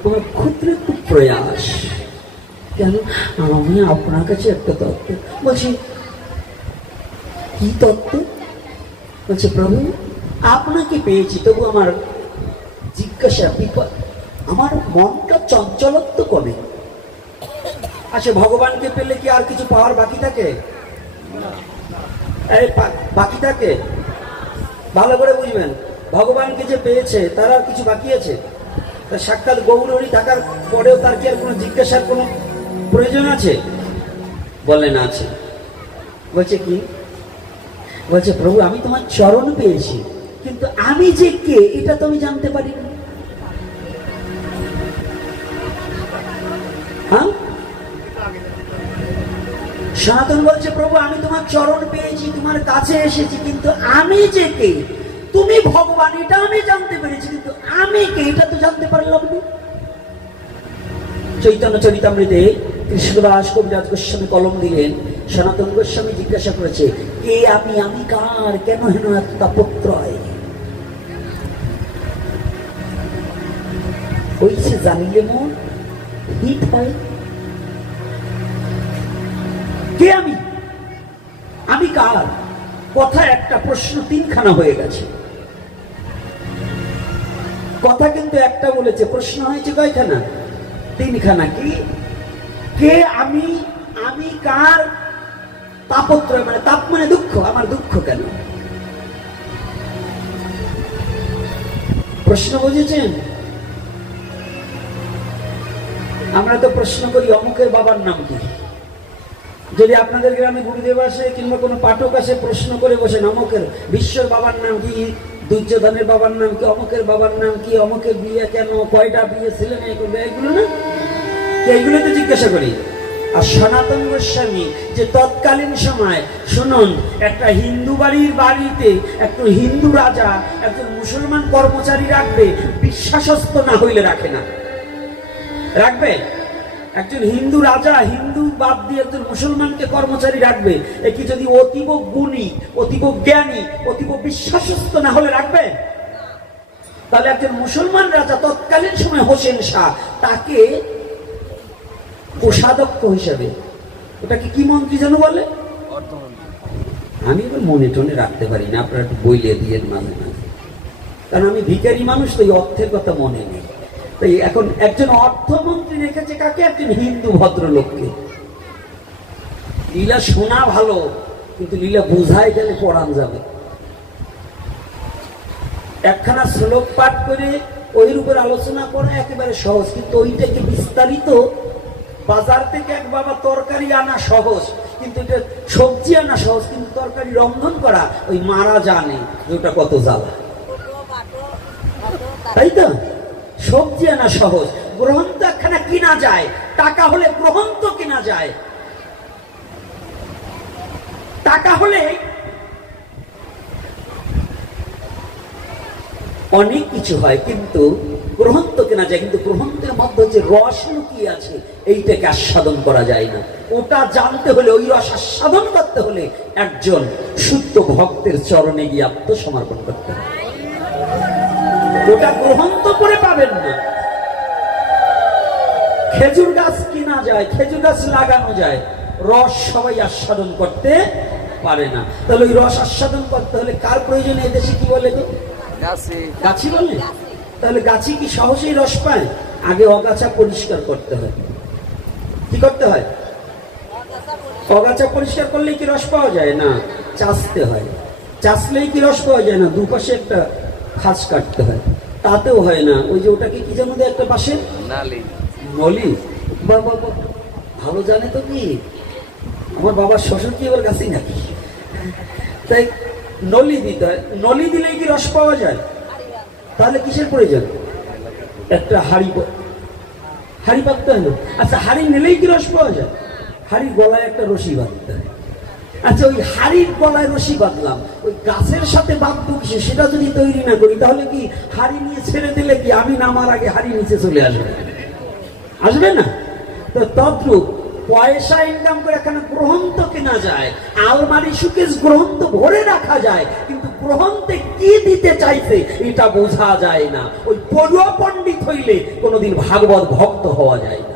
আমার ক্ষুদ্র একটু প্রয়াস, কেন আমি আপনার কাছে একটা তত্ত্ব। বলছি কি তত্ত্ব? বলছে প্রভু আপনাকে পেয়েছি তবু আমার জিজ্ঞাসা বিপদ, আমার মনটা চঞ্চলত্ব কমে। আচ্ছা ভগবানকে পেলে কি আর কিছু পাওয়ার বাকি থাকে? বাকি থাকে? ভালো করে বুঝবেন, ভগবানকে যে পেয়েছে তার আর কিছু বাকি আছে? তার সাক্ষাৎ গৌরহরি থাকার পরেও তার কি আর কোনো জিজ্ঞাসার কোনো প্রয়োজন আছে? বলেন আছে। বলছে কি? বলছে প্রভু আমি তোমার চরণ পেয়েছি, কিন্তু আমি যে কে এটা তো আমি জানতে পারি না। হ্যাঁ, সনাতন বলছে প্রভু আমি তোমার চরণ পেয়েছি, তোমার কাছে এসেছি, কিন্তু আমি যে কে, তুমি ভগবান এটা আমি জানতে পেরেছি, কিন্তু আমি কে এটা তো জানতে পারলাম না। চৈতন্য চরিতামৃতে কৃষ্ণদাস কবিরাজ গোস্বামী কলম দিলেন। সনাতন গোস্বামী জিজ্ঞাসা করেছে, কে আমি, আমি কার, কেন হেন এত তাপত্রয়? ওই সে জানিলে মন হিত হয়। কে আমি, আমি কার? কথা একটা, প্রশ্ন তিনখানা হয়ে গেছে। কথা কিন্তু একটা বলেছে, প্রশ্ন হয়েছে কয়খানা? তিনখানা। কি? কে আমি, আমি কার, তাপত্রয় মানে তাপ মানে দুঃখ, আমার দুঃখ কেন? প্রশ্ন বুঝেছেন? আমরা তো প্রশ্ন করি অমুকের বাবার নাম কি। যদি আপনাদের গ্রামে গুরুদেব আসে কিংবা কোনো পাঠক আসে, প্রশ্ন করে বসেন অমুকের বিশ্বর বাবার নাম কি, দুর্যোধনের বাবার নাম কি, অমুকের বাবার নাম কি, অমুকের বিয়ে কেন, কয়টা বিয়ে ছিলেন, এগুলো না, এইগুলো তো জিজ্ঞাসা করি। আর সনাতন গোস্বামী যে তৎকালীন সময়, শুনুন, একটা হিন্দু বাড়িতে একটু হিন্দু রাজা একজন মুসলমান কর্মচারী রাখবে, বিশ্বাসস্থ না হইলে রাখে না। রাখবে? একজন হিন্দু রাজা হিন্দু বাদ দিয়ে একজন মুসলমানকে কর্মচারী রাখবে, একে যদি অতীব গুণী, অতীব জ্ঞানী, অতীব বিশ্বাসস্থ না হলে রাখবে? তাহলে একজন মুসলমান রাজা তৎকালীন সময় হোসেন শাহ, তাকে কোষাধ্যক্ষ হিসেবে, ওটাকে কি মন্ত্রী যেন বলে, আমি এবার মনে টনে রাখতে পারি না, আপনারা একটু বইলে দিয়ে মাঝে মাঝে, কারণ আমি ভিখারি মানুষ, তো এই অর্থের কথা মনে নেই। তাই এখন একজন অর্থমন্ত্রী রেখেছে কাকে? একজন হিন্দু ভদ্রলোককে। লীলা শোনা ভালো, কিন্তু লীলা বোঝায় গেলে পড়ান যাবে। একখানা শ্লোক পাঠ করে ওইর উপর আলোচনা করা একেবারে সহজ, কিন্তু ওইটাকে বিস্তারিত, বাজার থেকে এক বাবা তরকারি আনা সহজ, কিন্তু এটা সবজি আনা সহজ, কিন্তু তরকারি রন্ধন করা ওই মারা জানে যে ওটা কত জ্বালা, তাই তো? সবজি আনা সহজ, গ্রন্থ একখানা কিনা যায়, টাকা হলে গ্রন্থ কিনা যায়, টাকা হলে অনেক কিছু হয়, কিন্তু গ্রন্থ কেনা যায়, কিন্তু গ্রন্থের মধ্যে যে রস লুকিয়ে আছে এইটাকে আস্বাদন করা যায় না। ওটা জানতে হলে, ওই রস আস্বাদন করতে হলে একজন শুদ্ধ ভক্তের চরণে গিয়ে আত্মসমর্পণ করতে হবে। ওটা গ্রন্থ করে পাবেন না। খেজুর গাছ কিনা যায়, খেজুর গাছ লাগানো যায়, রস সবাই আস্বাদন করতে পারে না। তাহলে ওই রস আস্বাদন করতে হলে কার প্রয়োজন? এদেশে কি বলে তো? গাছি বলে। তাহলে গাছি কি সহজেই রস পায়? আগে অগাছা পরিষ্কার করতে হয়। কি করতে হয়? অগাছা পরিষ্কার করলেই কি রস পাওয়া যায়? না, চাষতে হয়। চাষলেই কি রস পাওয়া যায়? না, দুপাশে একটা খাস কাটতে হয়, তাতেও হয় না। ওই যে ওটাকে কি যেন দেয় একটা পাশে, নলি। বাবা ভালো জানে তো। কি আমার বাবার শ্বশুর কি ওর গাছই নাকি, তাই নলি দিতে হয়। নলি দিলেই কি রস পাওয়া যায়? তাহলে কিসের প্রয়োজন? একটা হাড়ি পাততে হয় না? আচ্ছা, হাড়ি নিলেই কি রস পাওয়া যায়? হাড়ির গলায় একটা রশি বাঁধতে হয়। আচ্ছা, ওই হাড়ির গলায় রশি বাঁধলাম, ওই গাছের সাথে বাঁধবো কিসে? সেটা যদি তৈরি না করি, তাহলে কি হাড়ি নিয়ে ছেড়ে দিলে কি আমি নামার আগে হাড়ি নিচে চলে আসবে? আসবে না। তো তদ্রূপ পয়সা ইনকাম করে এখানে গ্রন্থ কেনা যায়, আলমারি সুকেশ গ্রন্থ ভরে রাখা যায়, কিন্তু গ্রন্থে কি দিতে চাইছে এটা বোঝা যায় না। ওই পড়ুয়া পণ্ডিত হইলে কোনোদিন ভাগবত ভক্ত হওয়া যায় না।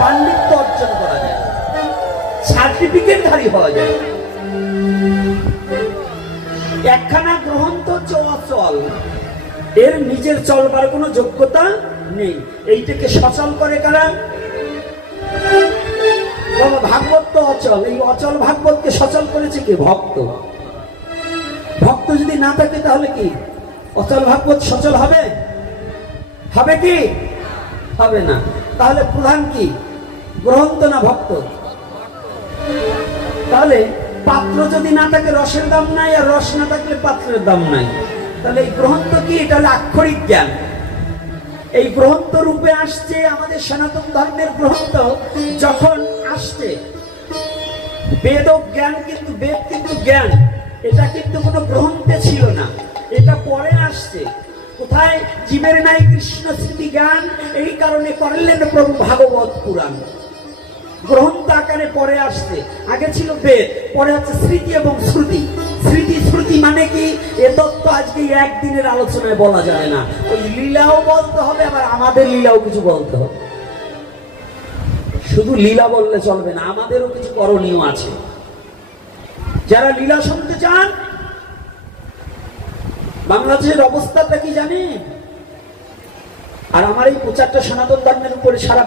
পাণ্ডিত্য অর্জন করা যায়, সার্টিফিকেটধারী হওয়া যায়। একখানা গ্রন্থ চলাচল, এর নিজের চলবার কোনো যোগ্যতা নেই। এইটাকে সচল করে কারা? বাবা, ভাগবত তো অচল। এই অচল ভাগবতকে সচল করেছে কি? ভক্ত। ভক্ত যদি না থাকে তাহলে কি অচল ভাগবত সচল হবে? হবে কি? হবে না। তাহলে প্রধান কি, গ্রন্থ না ভক্ত? তাহলে পাত্র যদি না থাকে রসের দাম নাই, আর রস না থাকলে পাত্রের দাম নাই। তাহলে এই গ্রন্থ কি? এটা হলো আক্ষরিক জ্ঞান। এই গ্রন্থ রূপে আসছে আমাদের সনাতন ধর্মের গ্রন্থ। যখন আসছে বেদ জ্ঞান, কিন্তু বেদ কিন্তু জ্ঞান, এটা কিন্তু কোনো গ্রন্থে ছিল না, এটা পরে আসছে। কোথায় জীবের নাই কৃষ্ণ স্মৃতি জ্ঞান, এই কারণে করলেন প্রভু ভাগবত পুরাণ। গ্রন্থ আকারে পরে আসছে, আগে ছিল বেদ, পরে হচ্ছে স্মৃতি এবং শ্রুতি। স্মৃতি শ্রুতি মানে কি, এ তত্ত্ব আজকে একদিনের আলোচনায় বলা যায় না। ওই লীলাও বলতে হবে, আবার আমাদের লীলাও কিছু বলতে হবে। শুধু লীলা বললে চলবে না, আমাদেরও কিছু করণীয় আছে। যারা লীলা শুনতে চান, বাংলাদেশের অবস্থাটা কি জানেন? আর আমার এই প্রচারটা সনাতন ধর্মের উপরে সারা